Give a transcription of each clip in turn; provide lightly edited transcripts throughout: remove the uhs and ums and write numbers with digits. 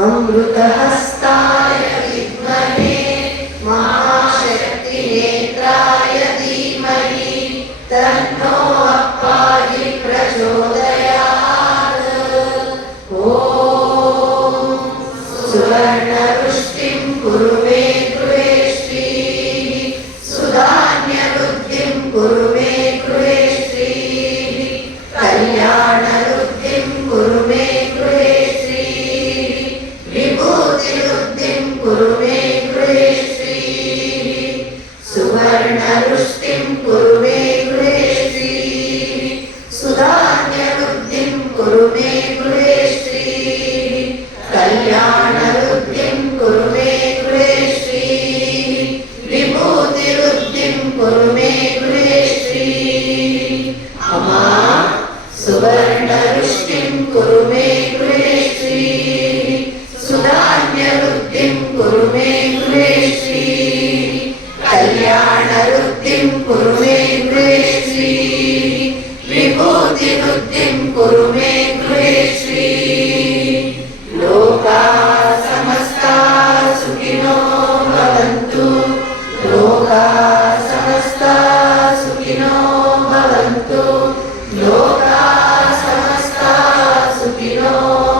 अमृतहस्ताय विद्महे महाशक्तिनेत्राय धीमहि तन्नो अप्पाजि प्रचोदयात्। ॐ सुवर्णवृष्टिं कुरु मे गृहे श्रीः सुधान्यवृद्धिं कुरु मे गृहे श्रीः कल्याणवृद्धिं कुरु मे गृहे कुरु मे गृहे श्रीः सुवर्णवृष्टिं कुरु मे गृहे श्रीः सुधान्यवृद्धिं कुरु मे गृहे श्रीः कल्याणवृद्धिं कुरु मे गृहे श्रीः विभूतिवृद्धिं कुरु मे गृहे श्रीः अमा सुवर्णवृष्टिं कुरु मे गृहे श्रीः सुधान्यवृद्धिं कुरु मे गृहे श्रीः कल्याणवृद्धिं कुरु मे गृहे श्रीः विभूतिवृद्धिं कुरु मे गृहे श्रीः लोकाः समस्ताः सुखिनो भवन्तु लोकाः समस्ताः सुखिनो भवन्तु लोकाः समस्ताः सुखिनो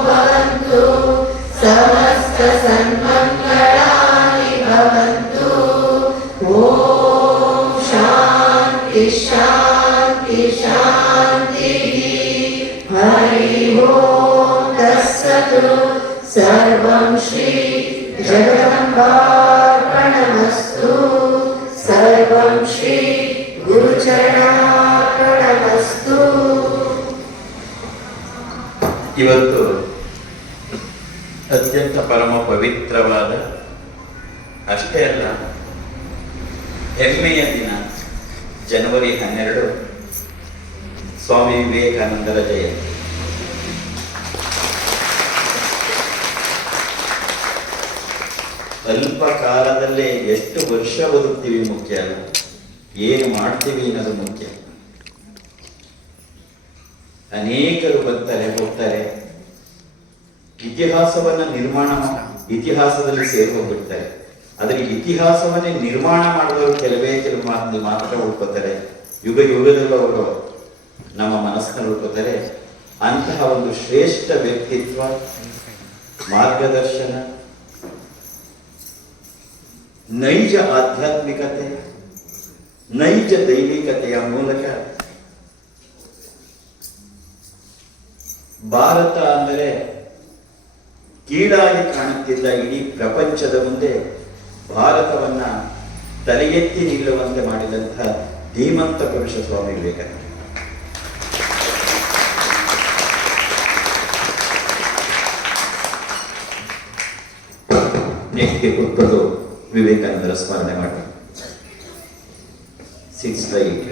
भवन्तु समस्त सन्मङ्गलानि भवन्तु। ॐ शान्ति शान्ति शान्तिः। हरि ओं तत्सत्। सर्वं श्री जगदम्बार्पणमस्तु। सर्वं श्री गुरुचरणार्पणमस्तु। ಇವತ್ತು ಅತ್ಯಂತ ಪರಮ ಪವಿತ್ರವಾದ ಅಷ್ಟೇ ಅಲ್ಲ ಹೆಮ್ಮೆಯ ದಿನ ಜನವರಿ 12 ಸ್ವಾಮಿ ವಿವೇಕಾನಂದರ ಜಯಂತಿ. ಅಲ್ಪ ಕಾಲದಲ್ಲೇ ಎಷ್ಟು ವರ್ಷ ಬದುಕ್ತೀವಿ ಮುಖ್ಯ ಅಲ್ಲ, ಏನು ಮಾಡ್ತೀವಿ ಅನ್ನೋದು ಮುಖ್ಯ. ಅನೇಕರು ಬರ್ತಾರೆ ಹೋಗ್ತಾರೆ, ಇತಿಹಾಸವನ್ನ ಇತಿಹಾಸದಲ್ಲಿ ಸೇರಿ ಹೋಗ್ಬಿಡ್ತಾರೆ. ಆದರೆ ಇತಿಹಾಸವನ್ನೇ ನಿರ್ಮಾಣ ಮಾಡಿದವರು ಕೆಲವು ಮಾತ್ರ ಉಳ್ಕೋತಾರೆ. ಯುಗ ಯುಗದಲ್ಲೂ ಅವರು ನಮ್ಮ ಮನಸ್ಸಿನಲ್ಲಿ ಉಳ್ಕೋತಾರೆ. ಅಂತಹ ಒಂದು ಶ್ರೇಷ್ಠ ವ್ಯಕ್ತಿತ್ವ, ಮಾರ್ಗದರ್ಶನ, ನೈಜ ಆಧ್ಯಾತ್ಮಿಕತೆ, ನೈಜ ದೈವಿಕತೆಯ ಮೂಲಕ ಭಾರತ ಅಂದರೆ ಕೀಳಾಗಿ ಕಾಣುತ್ತಿದ್ದ ಇಡೀ ಪ್ರಪಂಚದ ಮುಂದೆ ಭಾರತವನ್ನ ತಲೆ ಎತ್ತಿ ನಿಲ್ಲುವಂತೆ ಮಾಡಿದಂತಹ ಧೀಮಂತ ಪುರುಷ ಸ್ವಾಮಿ ವಿವೇಕಾನಂದ. ನೆಕ್ಸ್ಟ್ ಹುಟ್ಟೋದು ವಿವೇಕಾನಂದರ ಸ್ಮರಣೆ ಮಾಡಿ 6/8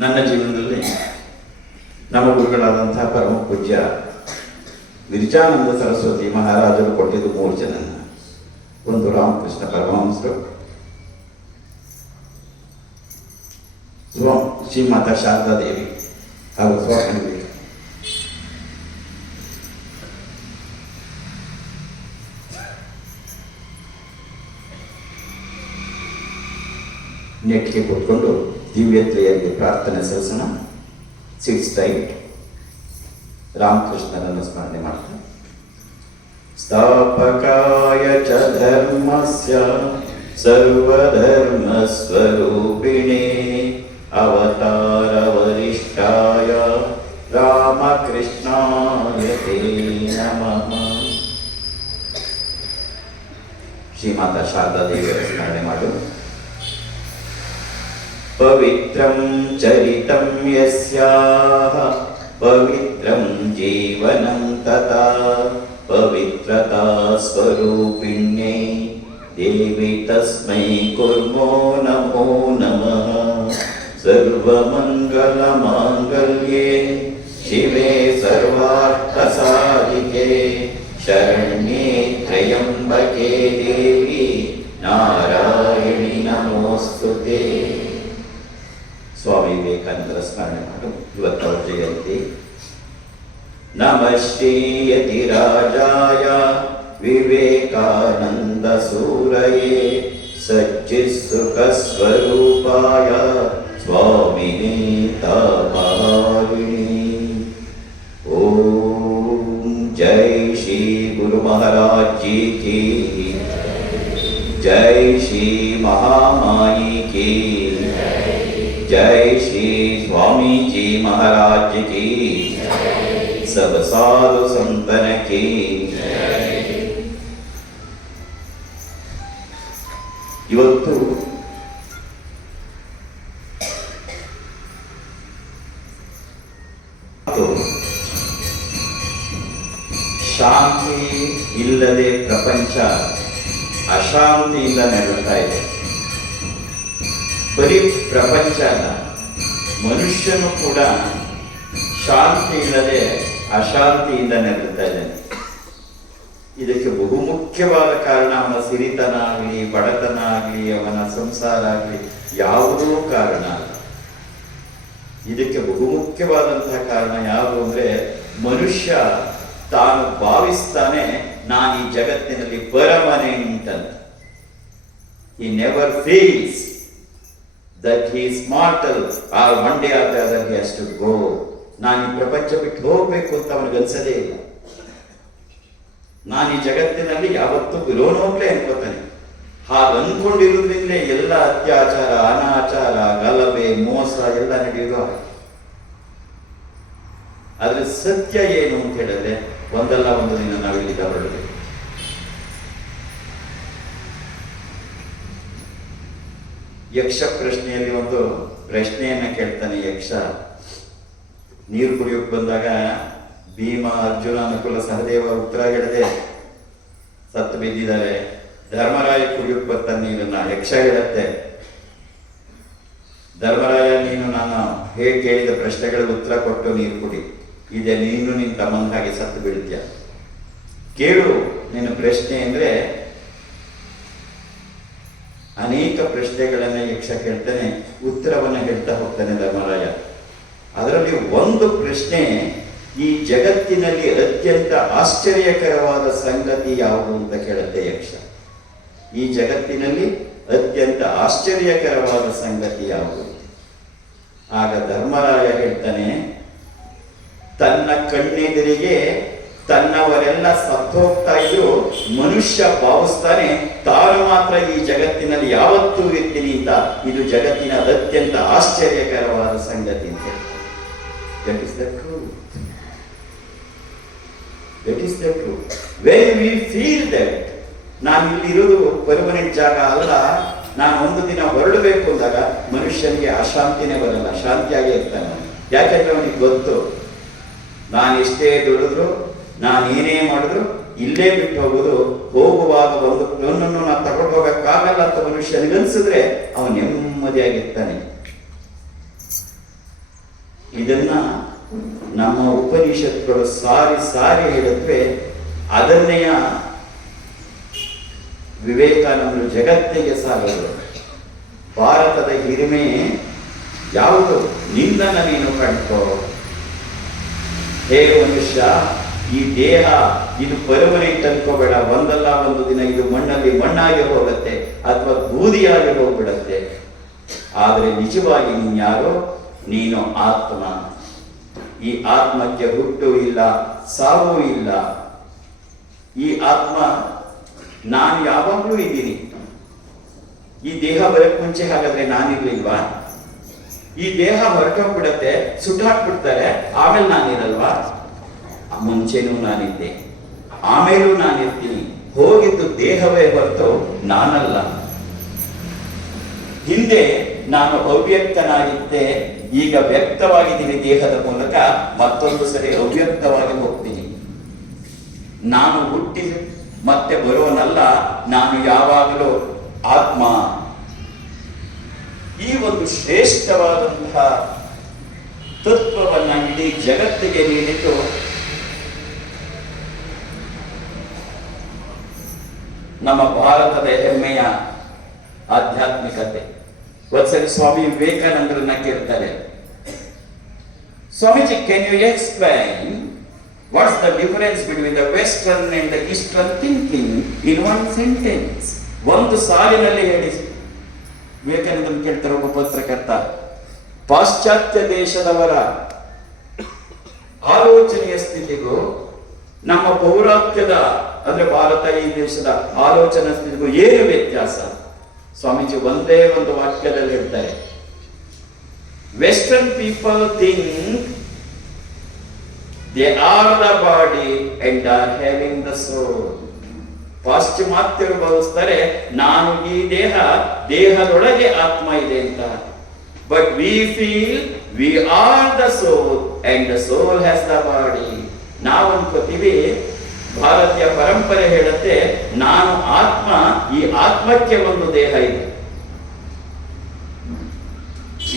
ನನ್ನ ಜೀವನದಲ್ಲಿ ನಮ್ಮ ಗುರುಗಳಾದಂತಹ ಪರಮ ಪೂಜ್ಯ ವಿರಜಾನಂದ ಸರಸ್ವತಿ ಮಹಾರಾಜರು ಕೊಟ್ಟಿದ್ದು 3 ಜನ. ಒಂದು ರಾಮಕೃಷ್ಣ ಪರಮಹಂಸರು, ಶ್ರೀ ಮಾತಾ ಶಾರದಾದೇವಿ ಹಾಗೂ ಸ್ವಾಮಿ ನೆಟ್ಟಿಗೆ ಕೂತ್ಕೊಂಡು ದಿವ್ಯತ್ರೆಯರಿಗೆ ಪ್ರಾರ್ಥನೆ ಸಲ್ಲಿಸೋಣ. 6 ಟೈಟ್ ರಾಮಕೃಷ್ಣರನ್ನು ಸ್ಮರಣೆ ಮಾಡ್ತಾರೆ. ಸ್ಥಾಪಕಾಯ ಚ ಧರ್ಮಸ್ಯ ಸರ್ವಧರ್ಮ ಸ್ವರೂಪಿಣೇ ಅವತಾರ ವರಿಷ್ಠಾಯ ರಾಮಕೃಷ್ಣಾಯ ತೇ ನಮಃ. ಶ್ರೀಮಾತಾ ಶಾರದಾ ದೇವಿಯರ ಸ್ಮರಣೆ ಮಾಡು. ಪವಿತ್ರಂ ಚರಿತಂ ಯಸ್ಯಾಹ ಪವಿತ್ರಂ ಜೀವನಂ ತಥಾ ಪವಿತ್ರತಾ ಸ್ವರೂಪಿಣ್ಯೈ ದೇವಿ ತಸ್ಮೈ ಕುರ್ಮೋ ನಮೋ ನಮಃ. ಸರ್ವಮಂಗಲಮಾಂಗಲ್ಯೆ ಶಿವೆ ಸರ್ವಾರ್ಥಸಾಧಿಕೆ ಶರಣ್ಯೆ ತ್ರ್ಯಂಬಕೆ ದೇವಿ ನಾರಾಯಣಿ ನಮೋಸ್ತುತೆ. ಸ್ವಾಮಿ ವಿವೇಕಾನಂದರ ಸ್ಮರಣೆ ಮಾಡು. ಇವತ್ತವರ ಜಯಂತಿ. ನಮಃ ಶ್ರೀ ಯತಿರಾಜಾಯ ವಿವೇಕಾನಂದ ಸೂರಯೇ ಸಚ್ಚಿತ್ಸುಖ ಸ್ವರೂಪಾಯ ಸ್ವಾಮಿನೇ ತಾಮಾವಿಣಿ. ಓಂ ಜೈ ಶ್ರೀ ಗುರು ಮಹಾರಾಜ್ ಜಿ ಕಿ ಜೈ. ಶ್ರೀ ಮಹಾಮಾಯಿ ಕಿ जय श्री स्वामी जी महाराज की. सब साधु संतन की. ಇವತ್ತು ಶಾಂತಿ ಇಲ್ಲದೆ ಪ್ರಪಂಚ ಅಶಾಂತಿಯಿಂದ ನಡೆಯುತ್ತಾ ಇದೆ. ಬರೀ ಪ್ರಪಂಚ ಅಲ್ಲ, ಮನುಷ್ಯನು ಕೂಡ ಶಾಂತಿ ಇಲ್ಲದೆ ಅಶಾಂತಿಯಿಂದ ನಡೆಯುತ್ತಾ ಇದ್ದಾನೆ. ಇದಕ್ಕೆ ಬಹುಮುಖ್ಯವಾದ ಕಾರಣ ಅವನ ಸಿರಿತನ ಆಗಲಿ, ಬಡತನ ಆಗಲಿ, ಅವನ ಸಂಸಾರ ಆಗಲಿ, ಯಾವುದೂ ಕಾರಣ ಅಲ್ಲ. ಇದಕ್ಕೆ ಬಹುಮುಖ್ಯವಾದಂತಹ ಕಾರಣ ಯಾವುದು ಅಂದ್ರೆ, ಮನುಷ್ಯ ತಾನು ಭಾವಿಸ್ತಾನೆ ನಾನು ಈ ಜಗತ್ತಿನಲ್ಲಿ ಪರ್ಮನೆಂಟ್ ಅಂತ. He never feels that he is mortal or one day or the other he has to go. ನಾನು ಈ ಪ್ರಪಂಚ ಬಿಟ್ಟು ಹೋಗ್ಬೇಕು ಅಂತ ಅವನಿಗೆ ಅನ್ಸದೇ ಇಲ್ಲ. ನಾನು ಈ ಜಗತ್ತಿನಲ್ಲಿ ಯಾವತ್ತೂ ಇರೋನೋಗ್ಲೇ ಅನ್ಕೋತಾನೆ. ಹಾಗೆ ಅನ್ಕೊಂಡಿರೋದ್ರಿಂದಲೇ ಎಲ್ಲ ಅತ್ಯಾಚಾರ, ಅನಾಚಾರ, ಗಲಭೆ, ಮೋಸ ಎಲ್ಲ ನಡೆಯೋದು. ಆದ್ರೆ ಸತ್ಯ ಏನು ಅಂತ ಹೇಳಿದ್ರೆ, ಒಂದಲ್ಲ ಒಂದು ದಿನ ನಾವಿಲ್ಲಿಂದ ಹೊರಡಬೇಕು. ಯಕ್ಷ ಪ್ರಶ್ನೆಯಲ್ಲಿ ಒಂದು ಪ್ರಶ್ನೆಯನ್ನ ಕೇಳ್ತಾನೆ ಯಕ್ಷ. ನೀರು ಕುಡಿಯೋಕೆ ಬಂದಾಗ ಭೀಮ, ಅರ್ಜುನ, ನಕುಲ, ಸಹದೇವ ಉತ್ತರ ಹೇಳದೆ ಸತ್ತು ಬಿದ್ದಿದ್ದಾರೆ. ಧರ್ಮರಾಯ ಕುಡಿಯೋಕೆ ಬರ್ತಾನೆ ನೀರನ್ನ. ಯಕ್ಷ ಹೇಳತ್ತೆ, ಧರ್ಮರಾಯ ನೀನು ನಾನು ಹೇಗೆ ಕೇಳಿದ ಪ್ರಶ್ನೆಗಳಿಗೆ ಉತ್ತರ ಕೊಟ್ಟು ನೀರು ಕುಡಿ, ಇದೆ ನೀನು ನಿನ್ನ ತಮ್ಮನ ಹಾಗೆ ಸತ್ತು ಬೀಳ್ತೀಯ. ಕೇಳು ನಿನ್ನ ಪ್ರಶ್ನೆ ಅಂದ್ರೆ. ಅನೇಕ ಪ್ರಶ್ನೆಗಳನ್ನ ಯಕ್ಷ ಕೇಳ್ತಾನೆ, ಉತ್ತರವನ್ನ ಹೇಳ್ತಾ ಹೋಗ್ತಾನೆ ಧರ್ಮರಾಯ. ಅದರಲ್ಲಿ ಒಂದು ಪ್ರಶ್ನೆ, ಈ ಜಗತ್ತಿನಲ್ಲಿ ಅತ್ಯಂತ ಆಶ್ಚರ್ಯಕರವಾದ ಸಂಗತಿ ಯಾವುದು ಅಂತ ಕೇಳುತ್ತೆ ಯಕ್ಷ. ಈ ಜಗತ್ತಿನಲ್ಲಿ ಅತ್ಯಂತ ಆಶ್ಚರ್ಯಕರವಾದ ಸಂಗತಿ ಯಾವುದು? ಆಗ ಧರ್ಮರಾಯ ಹೇಳ್ತಾನೆ, ತನ್ನ ಕಣ್ಣೆದುರಿಗೆ ತನ್ನವರೆಲ್ಲ ಸತ್ತೋಗ್ತಾ ಇದ್ರು ಮನುಷ್ಯ ಭಾವಿಸ್ತಾನೆ ತಾನು ಮಾತ್ರ ಈ ಜಗತ್ತಿನಲ್ಲಿ ಯಾವತ್ತೂ ಇರ್ತೀನಿ ಅಂತ. ಇದು ಜಗತ್ತಿನ ಅತ್ಯಂತ ಆಶ್ಚರ್ಯಕರವಾದ ಸಂಗತಿ ಅಂತ. That is the truth. That is the truth. When we feel that ನಾನು ಇಲ್ಲಿರೋದು ಪರ್ಮನೆಂಟ್ ಜಾಗ ಅಲ್ಲ, ನಾನು ಒಂದು ದಿನ ಹೊರಡಬೇಕು ಅಂದಾಗ ಮನುಷ್ಯನಿಗೆ ಅಶಾಂತಿನೇ ಬರಲ್ಲ, ಶಾಂತಿಯಾಗಿ ಇರ್ತಾನೆ. ಯಾಕೆಂದ್ರೆ ಅವನಿಗೆ ಗೊತ್ತು, ನಾನು ಎಷ್ಟೇ ದುಡಿದ್ರು, ನಾನು ಏನೇ ಮಾಡಿದ್ರು ಇಲ್ಲೇ ಬಿಟ್ಟು ಹೋಗೋದು. ಹೋಗುವಾಗ ಒಂದು ನನ್ನನ್ನು ನಾನು ತಗೊಂಡು ಹೋಗಕ್ಕಾಗಲ್ಲ ಅಂತ ಮನುಷ್ಯನಿಗೆ ಅನ್ಸಿದ್ರೆ ಅವನು ನೆಮ್ಮದಿಯಾಗಿರ್ತಾನೆ. ಇದನ್ನ ನಮ್ಮ ಉಪನಿಷತ್ಗಳು ಸಾರಿ ಸಾರಿ ಹೇಳಿದ್ವೆ. ಅದನ್ನೆಯ ವಿವೇಕಾನಂದರು ಜಗತ್ತಿಗೆ ಸಾಗರು. ಭಾರತದ ಹಿರಿಮೆ ಯಾವುದು? ನಿನ್ನನ್ನ ನೀನು ಕಂಡ್ಕೋ. ಹೇ ಮನುಷ್ಯ, ಈ ದೇಹ ಇದು ಪರ್ಮನೆಂಟ್ ಅನ್ಕೋಬೇಡ. ಒಂದಲ್ಲ ಒಂದು ದಿನ ಇದು ಮಣ್ಣಲ್ಲಿ ಮಣ್ಣಾಗಿ ಹೋಗುತ್ತೆ ಅಥವಾ ಬೂದಿಯಾಗಿ ಹೋಗ್ಬಿಡತ್ತೆ. ಆದರೆ ನಿಜವಾಗಿ ನೀನು ಯಾರೋ? ನೀನು ಆತ್ಮ. ಈ ಆತ್ಮಕ್ಕೆ ಹುಟ್ಟು ಇಲ್ಲ, ಸಾವು ಇಲ್ಲ. ಈ ಆತ್ಮ ನಾನು ಯಾವಾಗಲೂ ಇದ್ದೀನಿ. ಈ ದೇಹ ಬರಕ್ ಮುಂಚೆ ಹಾಗಾದ್ರೆ ನಾನಿರ್ಲಿಲ್ವಾ? ಈ ದೇಹ ಹೊರಟೋಗ್ಬಿಡತ್ತೆ, ಸುಟ್ಟಾಕ್ಬಿಡ್ತಾರೆ, ಆಮೇಲೆ ನಾನಿರಲ್ವಾ? ಮುಂಚೆನೂ ನಾನಿದ್ದೆ, ಆಮೇಲೂ ನಾನಿರ್ತೀನಿ. ಹೋಗಿದ್ದು ದೇಹವೇ ಹೊರತು ನಾನಲ್ಲ. ಹಿಂದೆ ನಾನು ಅವ್ಯಕ್ತನಾಗಿದ್ದೆ, ಈಗ ವ್ಯಕ್ತವಾಗಿದ್ದೀನಿ ದೇಹದ ಮೂಲಕ, ಮತ್ತೊಂದು ಸರಿ ಅವ್ಯಕ್ತವಾಗಿ ಹೋಗ್ತೀನಿ. ನಾನು ಹುಟ್ಟಿ ಮತ್ತೆ ಬರೋನಲ್ಲ, ನಾನು ಯಾವಾಗಲೂ ಆತ್ಮ. ಈ ಒಂದು ಶ್ರೇಷ್ಠವಾದಂತಹ ತತ್ವವನ್ನ ಇಡೀ ಜಗತ್ತಿಗೆ ನೀಡಿತು ನಮ್ಮ ಭಾರತದ ಹೆಮ್ಮೆಯ ಆಧ್ಯಾತ್ಮಿಕತೆ. ಒಂದ್ಸರಿ ಸ್ವಾಮಿ ವಿವೇಕಾನಂದರನ್ನ ಕೇಳ್ತಾರೆ, Swamiji, can you explain what's the difference between the western and the eastern thinking in one sentence? ಒಂದು ಸಾಲಿನಲ್ಲಿ ಹೇಳಿ. ವಿವೇಕಾನಂದನ್ ಕೇಳ್ತಾರೆ ಒಬ್ಬ ಪತ್ರಕರ್ತ, ಪಾಶ್ಚಾತ್ಯ ದೇಶದವರ ಆಲೋಚನೆಯ ಸ್ಥಿತಿಗೂ ನಮ್ಮ ಪೌರಾತ್ಯದ ಅಂದ್ರೆ ಭಾರತ ಈ ದೇಶದ ಆಲೋಚನಾ ಸ್ಥಿತಿಗೂ ಏನು ವ್ಯತ್ಯಾಸ? ಸ್ವಾಮೀಜಿ ಒಂದೇ ಒಂದು ವಾಕ್ಯದಲ್ಲಿ ಹೇಳ್ತಾರೆ, western people think they are the body and are having the soul. ಪಾಶ್ಚಿಮಾತ್ಯರು ಭಾವಿಸ್ತಾರೆ ನಾನು ಈ ದೇಹ, ದೇಹದೊಳಗೆ ಆತ್ಮ ಇದೆ ಅಂತ. But we feel we are the soul and the soul has the body. ನಾವು ಅನ್ಕೋತೀವಿ, ಭಾರತೀಯ ಪರಂಪರೆ ಹೇಳುತ್ತೆ ನಾನು ಆತ್ಮ, ಈ ಆತ್ಮಕ್ಕೆ ಒಂದು ದೇಹ ಇದೆ.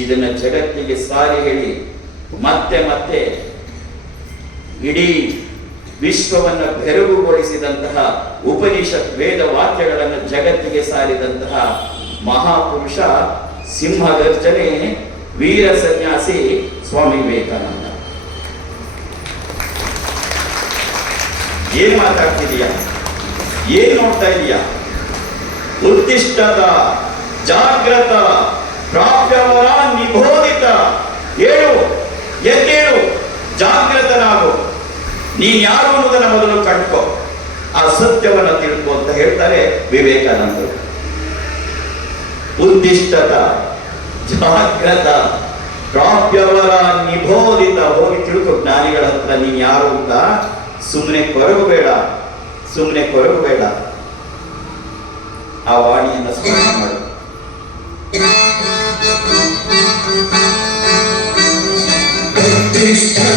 ಇದನ್ನ ಜಗತ್ತಿಗೆ ಸಾರಿ ಹೇಳಿ ಮತ್ತೆ ಮತ್ತೆ ಇಡೀ ವಿಶ್ವವನ್ನು ಬೆರಗುಗೊಳಿಸಿದಂತಹ ಉಪನಿಷತ್ ವೇದ ವಾಕ್ಯಗಳನ್ನು ಜಗತ್ತಿಗೆ ಸಾರಿದಂತಹ ಮಹಾಪುರುಷ, ಸಿಂಹಗರ್ಜನೆ, ವೀರ ಸನ್ಯಾಸಿ ಸ್ವಾಮಿ ವಿವೇಕಾನಂದ. ಏನ್ ಮಾತಾಡ್ತಿದೀಯ? ಏನ್ ನೋಡ್ತಾ ಇದೀಯ? ಉತ್ತಿಷ್ಠತ ಜಾಗ್ರತ ಪ್ರಾಪ್ಯವರ ನಿಬೋಧಿತ. ಹೇಳು, ಎದ್ದೇಳು, ಜಾಗೃತನಾಗು, ನೀನ್ ಯಾರು ಅನ್ನೋದನ್ನ ಮೊದಲು ಕಂಡ್ಕೋ, ಆ ಸತ್ಯವನ್ನ ತಿಳ್ಕೊ ಅಂತ ಹೇಳ್ತಾರೆ ವಿವೇಕಾನಂದರು. ಉತ್ತಿಷ್ಠತ ಜಾಗ್ರತ ಪ್ರಾಪ್ಯವರ ನಿಬೋಧಿತ. ಹೋಗಿ ತಿಳ್ಕೊ ಜ್ಞಾನಿಗಳ ಹತ್ರ ನೀನ್ ಯಾರು ಅಂತ. ಸುಮ್ಮನೆ ಕೊರಗಬೇಡ, ಸುಮ್ಮನೆ ಕೊರಗಬೇಡ. ಆ ವಾಣಿಯನ್ನು ಸ್ಮರಣೆ ಮಾಡು. Uttishtha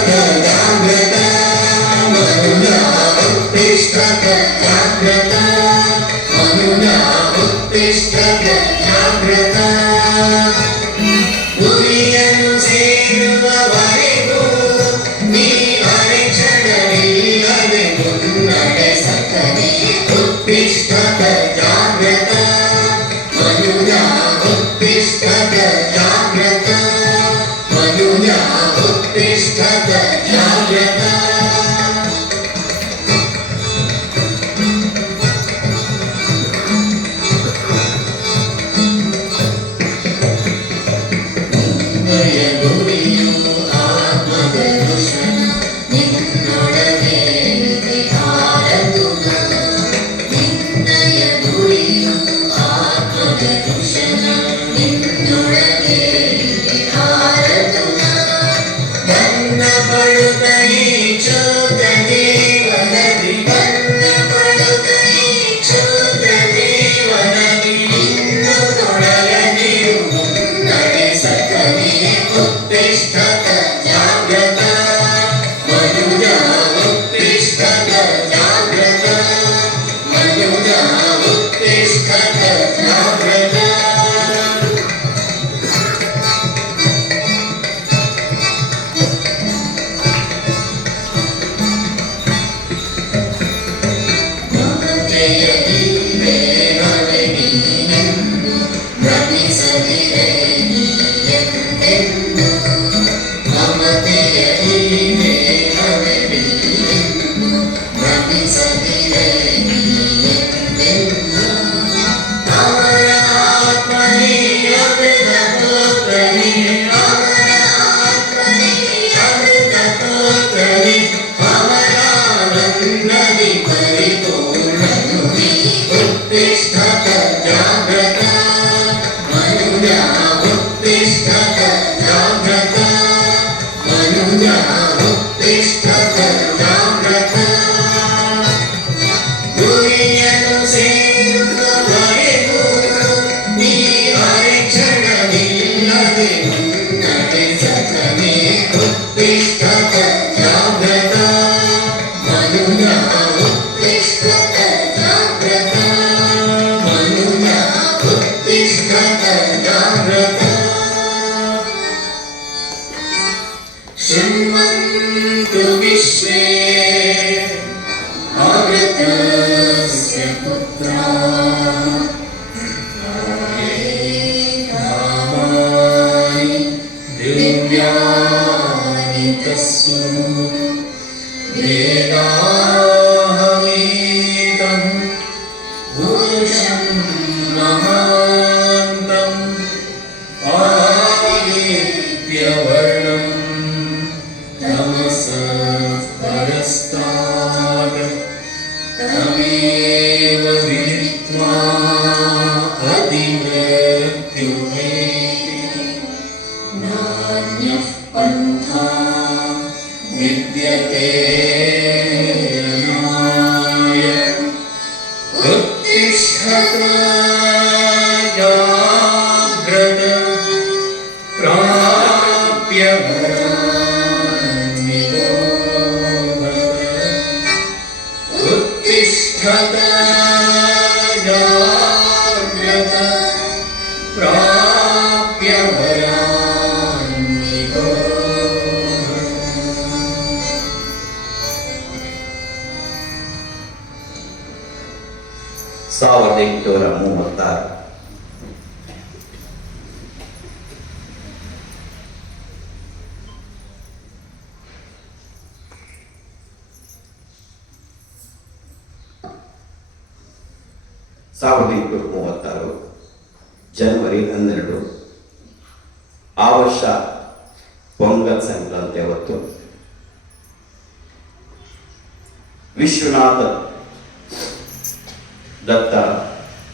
दिव्यानि तस्सु वेदाहमेतं पुरुषं महान्तम् आदित्यवर्णं तमसः परस्तात् तमेव विदित्वा अधिमृत्युमेति नान्यः पन्था विद्यते नाय उत्तिष्ठत जाग्रत प्राप्य उत्तिष्ठत जाग्रत प्राप्य वरान्निको 1836 1836 ಜನವರಿ 12 ಆ ವರ್ಷ ಪೊಂಗಲ್ ಸಂಕ್ರಾಂತಿ ಅವತ್ತು ವಿಶ್ವನಾಥ ದತ್ತ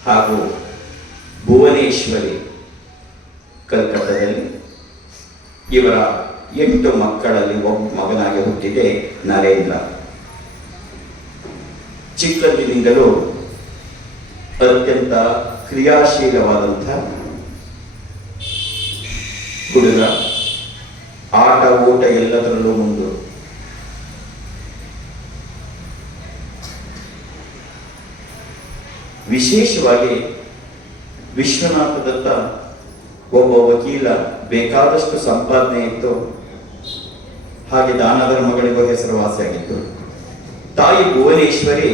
ಹಾಗೂ ಭುವನೇಶ್ವರಿ ಕಲ್ಕತ್ತದಲ್ಲಿ ಇವರ 8 ಮಕ್ಕಳಲ್ಲಿ ಒಬ್ಬ ಮಗನಾಗಿ ಹುಟ್ಟಿದೆ ನರೇಂದ್ರ. ಚಿಕ್ಕಂದಿನಿಂದಲೂ ಅತ್ಯಂತ ಕ್ರಿಯಾಶೀಲವಾದಂಥ ಹುಡುಗ, ಆಟ ಊಟ ಎಲ್ಲದರಲ್ಲೂ ಮುಂದು. ವಿಶೇಷವಾಗಿ ವಿಶ್ವನಾಥ ದತ್ತ ಒಬ್ಬ ವಕೀಲ, ಬೇಕಾದಷ್ಟು ಸಂಪಾದನೆ ಇತ್ತು, ಹಾಗೆ ದಾನ ಧರ್ಮಗಳಿಗೂ ಹೆಸರುವಾಸಿಯಾಗಿತ್ತು. ತಾಯಿ ಭುವನೇಶ್ವರಿ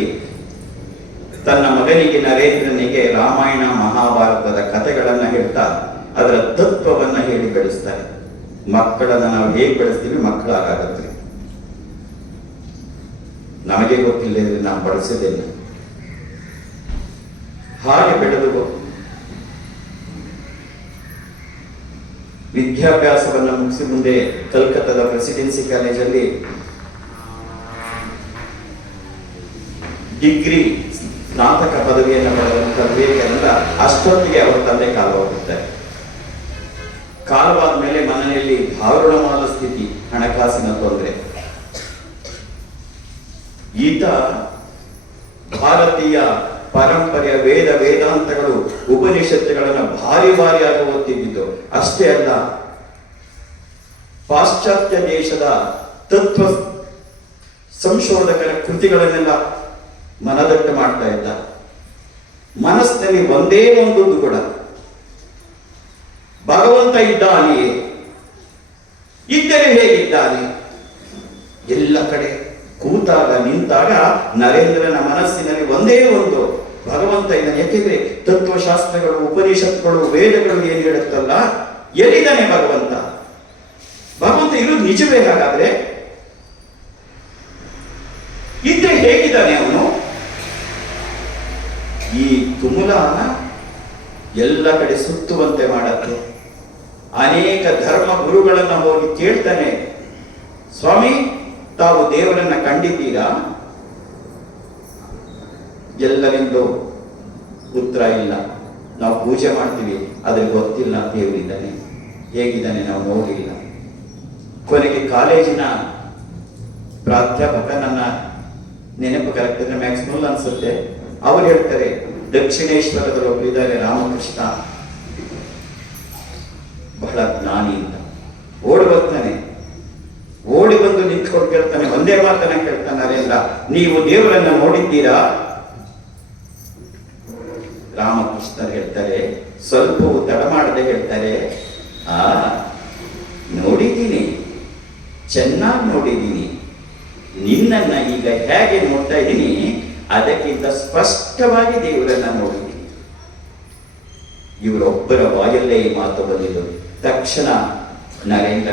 ತನ್ನ ಮಗನಿಗೆ ನರೇಂದ್ರನಿಗೆ ರಾಮಾಯಣ ಮಹಾಭಾರತದ ಕಥೆಗಳನ್ನ ಹೇಳ್ತಾ ಅದರ ತತ್ವವನ್ನ ಹೇಳಿ ಬೆಳೆಸ್ತಾರೆ. ಮಕ್ಕಳನ್ನ ನಾವು ಹೇಗೆ ಬೆಳೆಸ್ತೀವಿ ಮಕ್ಕಳಾಗತ್ತೆ. ನಮಗೆ ಗೊತ್ತಿಲ್ಲ, ನಾವು ಬಳಸೋದಿಲ್ಲ. ಹಾಗೆ ಬೆಳೆದು ವಿದ್ಯಾಭ್ಯಾಸವನ್ನ ಮುಗಿಸಿ ಮುಂದೆ ಕಲ್ಕತ್ತಾದ ಪ್ರೆಸಿಡೆನ್ಸಿ ಕಾಲೇಜಲ್ಲಿ ಡಿಗ್ರಿ ಸ್ನಾತಕ ಪದವಿಯನ್ನು ಪಡೆದಂತ ವಿವೇಕಾನಂದ ಅಷ್ಟೊತ್ತಿಗೆ ಅವರ ತಂದೆ ಕಾಲವಾಗುತ್ತಾರೆ. ಕಾಲವಾದ ಮೇಲೆ ಮನೆಯಲ್ಲಿ ದಾರುಣವಾದ ಸ್ಥಿತಿ, ಹಣಕಾಸಿನ ತೊಂದರೆ. ಈತ ಭಾರತೀಯ ಪರಂಪರೆಯ ವೇದಾಂತಗಳು, ಉಪನಿಷತ್ತುಗಳನ್ನು ಭಾರಿ ಭಾರಿಯಾಗಿ ಓದ್ತಿದ್ದು. ಅಷ್ಟೇ ಅಲ್ಲ, ಪಾಶ್ಚಾತ್ಯ ದೇಶದ ತತ್ವ ಸಂಶೋಧಕರ ಕೃತಿಗಳನ್ನೆಲ್ಲ ಮನದಟ್ಟು ಮಾಡ್ತಾ ಇದ್ದ. ಮನಸ್ಸಿನಲ್ಲಿ ಒಂದೇ ಒಂದು ಕೂಡ ಭಗವಂತ ಇದ್ದಾನೆಯೇ, ಇದ್ದರೆ ಹೇಗಿದ್ದಾನೆ. ಎಲ್ಲ ಕಡೆ ಕೂತಾಗ ನಿಂತಾಗ ನರೇಂದ್ರನ ಮನಸ್ಸಿನಲ್ಲಿ ಒಂದೇ ಒಂದು ಭಗವಂತ ಇದ್ದಾನೆ. ಯಾಕೆಂದ್ರೆ ತತ್ವಶಾಸ್ತ್ರಗಳು, ಉಪನಿಷತ್ತುಗಳು, ವೇದಗಳು ಏನ್ ಹೇಳುತ್ತಲ್ಲ, ಎಲ್ಲಿದ್ದಾನೆ ಭಗವಂತ? ಭಗವಂತ ಇರೋದು ನಿಜವೇ? ಹಾಗಾದ್ರೆ ಇದ್ರೆ ಹೇಗಿದ್ದಾನೆ ಅವನು? ಈ ತುಮುಲ ಎಲ್ಲ ಕಡೆ ಸುತ್ತುವಂತೆ ಮಾಡತ್ತೆ. ಅನೇಕ ಧರ್ಮ ಗುರುಗಳನ್ನ ಹೋಗಿ ಕೇಳ್ತಾನೆ, ಸ್ವಾಮಿ ತಾವು ದೇವರನ್ನ ಕಂಡಿದ್ದೀರಾ? ಎಲ್ಲರಿಂದು ಉತ್ತರ ಇಲ್ಲ. ನಾವು ಪೂಜೆ ಮಾಡ್ತೀವಿ, ಅದ್ರಿಗೆ ಗೊತ್ತಿಲ್ಲ ದೇವರಿದ್ದಾನೆ, ಹೇಗಿದ್ದಾನೆ ನಾವು ನೋಡಿಲ್ಲ. ಕೊನೆಗೆ ಕಾಲೇಜಿನ ಪ್ರಾಧ್ಯಾಪಕ, ನನ್ನ ನೆನಪು ಕರೆಕ್ಟ್ ಅಂದ್ರೆ ಮ್ಯಾಕ್ಸ್ಮುಲ್ ಅನ್ಸುತ್ತೆ, ಅವ್ರು ಹೇಳ್ತಾರೆ, ದಕ್ಷಿಣೇಶ್ವರದಲ್ಲಿ ಒಬ್ಬರಿದ್ದಾರೆ ರಾಮಕೃಷ್ಣ, ಬಹಳ ಜ್ಞಾನಿ ಅಂತ. ಓಡಿ ಬರ್ತಾನೆ, ಓಡಿ ಬಂದು ನಿಂತ್ಕೊಂಡು ಕೇಳ್ತಾನೆ, ಒಂದೇ ಮಾತನ್ನ ಕೇಳ್ತಾನೆ, ನರೇಂದ್ರ ನೀವು ದೇವರನ್ನ ನೋಡಿದ್ದೀರಾ? ರಾಮಕೃಷ್ಣರು ಹೇಳ್ತಾರೆ, ಸ್ವಲ್ಪ ತಡ ಮಾಡದೆ ಹೇಳ್ತಾರೆ, ನೋಡಿದ್ದೀನಿ, ಚೆನ್ನಾಗಿ ನೋಡಿದ್ದೀನಿ. ನಿನ್ನನ್ನ ಈಗ ಹೇಗೆ ನೋಡ್ತಾ ಇದ್ದೀನಿ ಅದಕ್ಕಿಂತ ಸ್ಪಷ್ಟವಾಗಿ ದೇವರನ್ನ ನೋಡಿದ್ದೀನಿ. ಇವರೊಬ್ಬರ ಬಾಯಲ್ಲೇ ಈ ಮಾತು ಬಂದಿದ್ದು. ತಕ್ಷಣ ನರೇಂದ್ರ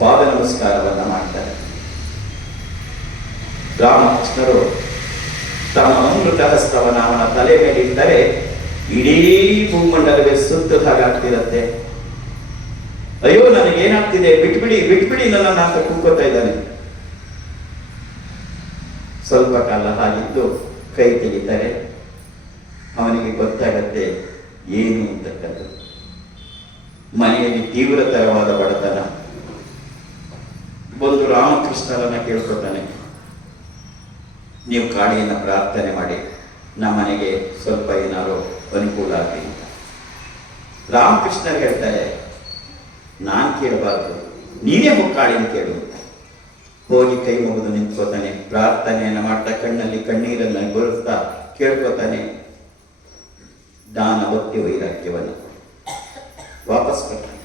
ಪಾದ ನಮಸ್ಕಾರವನ್ನ ಮಾಡ್ತಾರೆ. ರಾಮಕೃಷ್ಣರು ತಮ್ಮ ಅಮೃತ ಹಸ್ತವನ್ನ ಅವನ ತಲೆ ಮೇಲೆ ಇಟ್ಟರೆ ಇಡೀ ಭೂಮಂಡಲವೇ ಸುತ್ತದಾಗ್ತಿರತ್ತೆ. ಅಯ್ಯೋ ನನಗೇನಾಗ್ತಿದೆ, ಬಿಟ್ಬಿಡಿ ನನ್ನನ್ನು ಅಂತ ಕೂಗ್ಕೋತಾ ಇದ್ದಾನೆ. ಸ್ವಲ್ಪ ಕಾಲ ಹಾಗಿದ್ದು ಕೈ ತೆಗಿತಾರೆ. ಅವನಿಗೆ ಗೊತ್ತಾಗತ್ತೆ ಏನು ಅಂತಕ್ಕಂಥದ್ದು. ಮನೆಯಲ್ಲಿ ತೀವ್ರತರವಾದ ಬಡತನ. ಬಂದು ರಾಮಕೃಷ್ಣರನ್ನ ಕೇಳ್ಕೊತಾನೆ, ನೀವು ಕಾಳಿಯನ್ನ ಪ್ರಾರ್ಥನೆ ಮಾಡಿ ನಮ್ಮ ಮನೆಗೆ ಸ್ವಲ್ಪ ಏನಾದ್ರು ಅನುಕೂಲ ಆಗಲಿ ಅಂತ. ರಾಮಕೃಷ್ಣರು ಹೇಳ್ತಾರೆ, ನಾನ್ ಕೇಳಬಾರ್ದು, ನೀನೇ ಹೋಗಿ ಕಾಳಿನ ಕೇಳು ಅಂತ. ಹೋಗಿ ಕೈ ಮುಗಿದು ನಿಂತ್ಕೋತಾನೆ. ಪ್ರಾರ್ಥನೆಯನ್ನ ಮಾಡ್ತಾ ಕಣ್ಣಲ್ಲಿ ಕಣ್ಣೀರನ್ನ ಬರುತ್ತಾ ಕೇಳ್ಕೊತಾನೆ, ದಾನ ಭಕ್ತಿ ವೈರಾಗ್ಯವನ್ನು ವಾಪಸ್ ಬರ್ತಾನೆ.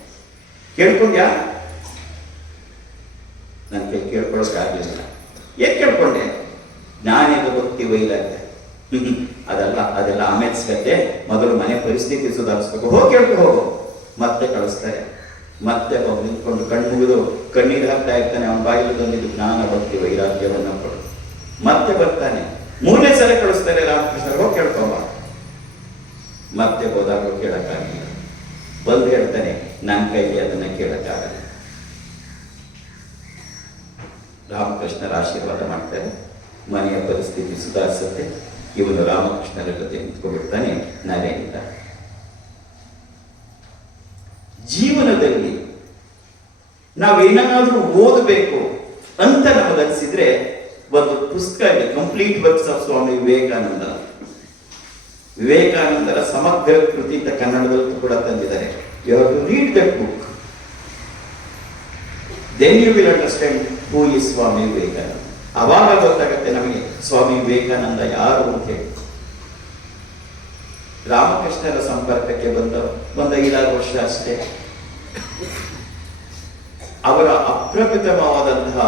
ಕೇಳ್ಕೊಂಡ್ಯಾ? ನನ್ನ ಕೈ ಕೇಳ್ಕೊಳಕ್ಕಾಗಲಿಲ್ಲ. ಏನ್ ಕೇಳ್ಕೊಂಡೆ? ಜ್ಞಾನದ ಭಕ್ತಿ ವೈರಾಗ್ಯ. ಅದೆಲ್ಲ ಆಮೇಲೆ ಸಿಗತ್ತೆ, ಮೊದಲು ಮನೆ ಪರಿಸ್ಥಿತಿ ಸುಧಾರಿಸ್ಬೇಕು. ಹೋಗಿ ಕೇಳ್ಕೊ ಹೋಗು. ಮತ್ತೆ ಕಳಿಸ್ತಾರೆ. ಮತ್ತೆ ಹೋಗಿ ನಿಂತ್ಕೊಂಡು ಕಣ್ಣು ಮುಗಿದು ಕಣ್ಣೀರು ಹಾಕ್ತಾ ಇರ್ತಾನೆ. ಅವನ ಬಾಯಲ್ಲಿ ಬಂದಿದ್ದು ಜ್ಞಾನ ಭಕ್ತಿ ವೈರಾಗ್ಯವನ್ನು ಕೊಡು. ಮತ್ತೆ ಬರ್ತಾನೆ. 3ನೇ ಸಲ ಕಳಿಸ್ತಾರೆ ರಾಮಕೃಷ್ಣರು, ಹೋಗಿ ಕೇಳ್ಕೊಂಬ. ಮತ್ತೆ ಹೋದಾಗಲೂ ಕೇಳಕ್ಕಾಗಿಲ್ಲ. ಬಂದು ಹೇಳ್ತಾನೆ, ನನ್ನ ಕೈಗೆ ಅದನ್ನ ಕೇಳಕ್ಕಾಗಲ್ಲ. ರಾಮಕೃಷ್ಣರ ಆಶೀರ್ವಾದ ಮಾಡ್ತಾರೆ. ಮನೆಯ ಪರಿಸ್ಥಿತಿ ಸುಧಾರಿಸುತ್ತೆ. ಇವನು ರಾಮಕೃಷ್ಣರ ಜೊತೆ ನಿಂತ್ಕೊಂಡ್ಬಿಡ್ತಾನೆ ನರೇಂದ್ರ. ಜೀವನದಲ್ಲಿ ನಾವೇನಾದ್ರೂ ಓದಬೇಕು ಅಂತ ನಮಗನ್ಸಿದ್ರೆ ಒಂದು ಪುಸ್ತಕ ಇದೆ, complete works of Swami Vivekananda. ವಿವೇಕಾನಂದರ ಸಮಗ್ರ ಕೃತಿ ಅಂತ ಕನ್ನಡದಲ್ಲೂ ಕೂಡ ತಂದಿದ್ದಾರೆ. You have to read that book, then you will understand who is Swami Vivekananda. ಅವಾಗ ಗೊತ್ತಾಗತ್ತೆ ನಮಗೆ ಸ್ವಾಮಿ ವಿವೇಕಾನಂದ ಯಾರು ಅಂತ ಹೇಳಿ. ರಾಮಕೃಷ್ಣರ ಸಂಪರ್ಕಕ್ಕೆ ಬಂದ 5-6 ವರ್ಷ ಅಷ್ಟೇ. ಅವರ ಅಪ್ರಕೃತವಾದಂತಹ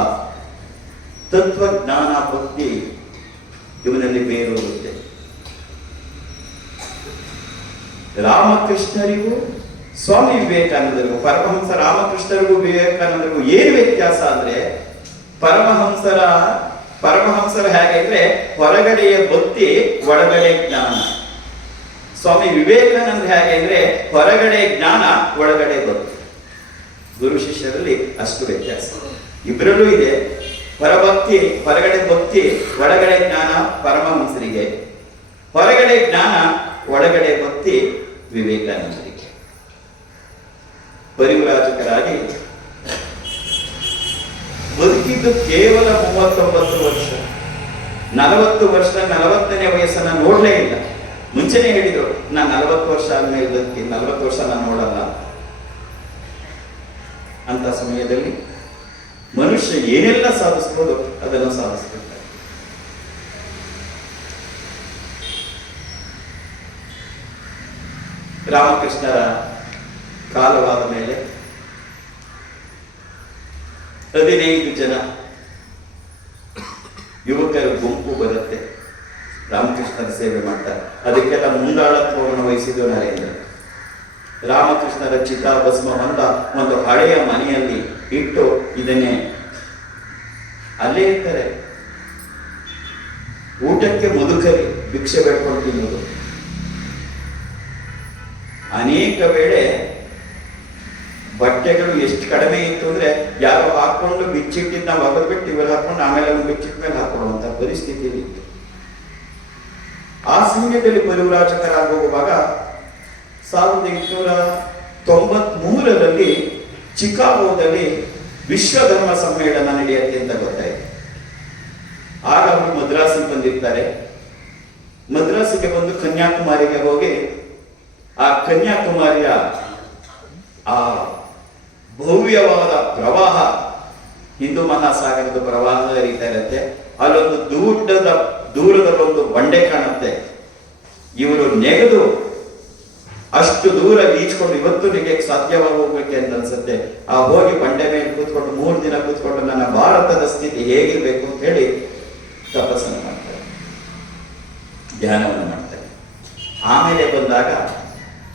ತತ್ವಜ್ಞಾನ ಭಕ್ತಿ ಇವನಲ್ಲಿ ಬೇರೂರುತ್ತೆ. ರಾಮಕೃಷ್ಣರಿಗೂ ಸ್ವಾಮಿ ವಿವೇಕಾನಂದರಿಗೂ, ಪರಮಹಂಸ ರಾಮಕೃಷ್ಣರಿಗೂ ವಿವೇಕಾನಂದರಿಗೂ ಏನು ವ್ಯತ್ಯಾಸ ಅಂದ್ರೆ, ಪರಮಹಂಸರ ಹೇಗೆ ಹೊರಗಡೆಯ ಭಕ್ತಿ, ಒಳಗಡೆ ಜ್ಞಾನ. ಸ್ವಾಮಿ ವಿವೇಕಾನಂದ ಹೇಗೆ ಅಂದ್ರೆ ಹೊರಗಡೆ ಜ್ಞಾನ, ಒಳಗಡೆ ಭಕ್ತಿ. ಗುರು ಶಿಷ್ಯರಲ್ಲಿ ಅಷ್ಟು ವ್ಯತ್ಯಾಸ. ಇಬ್ಬರಲ್ಲೂ ಇದೆ. ಹೊರಭಕ್ತಿ, ಹೊರಗಡೆ ಭಕ್ತಿ, ಒಳಗಡೆ ಜ್ಞಾನ ಪರಮಹಂಸರಿಗೆ, ಹೊರಗಡೆ ಜ್ಞಾನ, ಒಳಗಡೆ ಭಕ್ತಿ ವಿವೇಕಾನಂದರಿಗೆ. ಪರಿವ್ರಾಜಕರಾಗಿ ಬದುಕಿದ್ದು ಕೇವಲ 39 ವರ್ಷ. 40 ವರ್ಷ, 40ನೇ ವಯಸ್ಸನ್ನ ನೋಡ್ಲೇ ಇಲ್ಲ. ಮುಂಚೆನೆ ಹೇಳಿದ್ರು, ನಾನು 40 ವರ್ಷ ಆದ್ಮೇಲೆ ಬದುಕಿ, 40 ವರ್ಷ ನಾನು ನೋಡಲ್ಲ ಅಂತ ಸಮಯದಲ್ಲಿ ಮನುಷ್ಯ ಏನೆಲ್ಲ ಸಾಧಿಸ್ಬೋದು ಅದನ್ನು ಸಾಧಿಸ್ತಿರ್ತಾರೆ. ರಾಮಕೃಷ್ಣರ ಕಾಲವಾದ ಮೇಲೆ 15 ಜನ ಯುವಕರ ಗುಂಪು ಬರುತ್ತೆ, ರಾಮಕೃಷ್ಣರ ಸೇವೆ ಮಾಡ್ತಾರೆ. ಅದಕ್ಕೆಲ್ಲ ಮುಂದಾಳತ್ವವನ್ನು ವಹಿಸಿದ್ದು ನರೇಂದ್ರ. ರಾಮಕೃಷ್ಣರ ಚಿತಾಭಸ್ಮವನ್ನ ಒಂದು ಹಳೆಯ ಮನೆಯಲ್ಲಿ ಇಟ್ಟು ಇದನ್ನೇ ಅಲ್ಲೇ ಇರ್ತಾರೆ. ಊಟಕ್ಕೆ ಮುದುಕರಿ ಭಿಕ್ಷೆ ಬೇಡ್ಕೊಂಡು ತಿನ್ನುವುದು. ಅನೇಕ ವೇಳೆ ಬಟ್ಟೆಗಳು ಎಷ್ಟು ಕಡಿಮೆ ಇತ್ತು ಅಂದ್ರೆ ಯಾರು ಹಾಕೊಂಡು ಬಿಚ್ಚಿಟ್ಟಿದ್ದ ನಾವು ಒಗೆದು ಬಿಟ್ಟು ಇವರು ಹಾಕೊಂಡು ಆಮೇಲೆ ಅವ್ನು ಬಿಚ್ಚಿಟ್ಟ ಮೇಲೆ ಹಾಕೊಳ್ಳುವಂತ ಪರಿಸ್ಥಿತಿಯಲ್ಲಿ ಇತ್ತು. ಆ ಸಮಯದಲ್ಲಿ ಪರಿವ್ರಾಜಕರಾಗಿ ಹೋಗುವಾಗ 1893ರಲ್ಲಿ ಚಿಕಾಗೋದಲ್ಲಿ ವಿಶ್ವ ಧರ್ಮ ಸಮ್ಮೇಳನ ನಡೆಯುತ್ತೆ ಅಂತ ಗೊತ್ತಾಯ್ತು. ಆಗ ಅವರು ಮದ್ರಾಸಿಗೆ ಬಂದಿರ್ತಾರೆ. ಮದ್ರಾಸಿಗೆ ಬಂದು ಕನ್ಯಾಕುಮಾರಿಗೆ ಹೋಗಿ ಆ ಕನ್ಯಾಕುಮಾರಿಯ ಆ ಭವ್ಯವಾದ ಪ್ರವಾಹ, ಹಿಂದೂ ಮಹಾಸಾಗರದ ಪ್ರವಾಹ ಹರಿತಾ ಇರುತ್ತೆ. ಅಲ್ಲೊಂದು ದೂರದಲ್ಲೊಂದು ಬಂಡೆ ಕಾಣುತ್ತೆ. ಇವರು ನೆಗೆದು ಅಷ್ಟು ದೂರ ಈಚ್ಕೊಂಡು ಇವತ್ತು ನಿಮಗೆ ಸಾಧ್ಯವಾಗಿ ಹೋಗ್ಬೇಕೆ ಅಂತ ಅನ್ಸುತ್ತೆ. ಆ ಹೋಗಿ ಬಂಡೆ ಮೇಲೆ ಕೂತ್ಕೊಂಡು 3 ದಿನ ಕೂತ್ಕೊಂಡು ನನ್ನ ಭಾರತದ ಸ್ಥಿತಿ ಹೇಗಿರ್ಬೇಕು ಅಂತ ಹೇಳಿ ತಪಸ್ಸನ್ನು ಮಾಡ್ತಾರೆ, ಧ್ಯಾನವನ್ನು ಮಾಡ್ತಾರೆ. ಆಮೇಲೆ ಬಂದಾಗ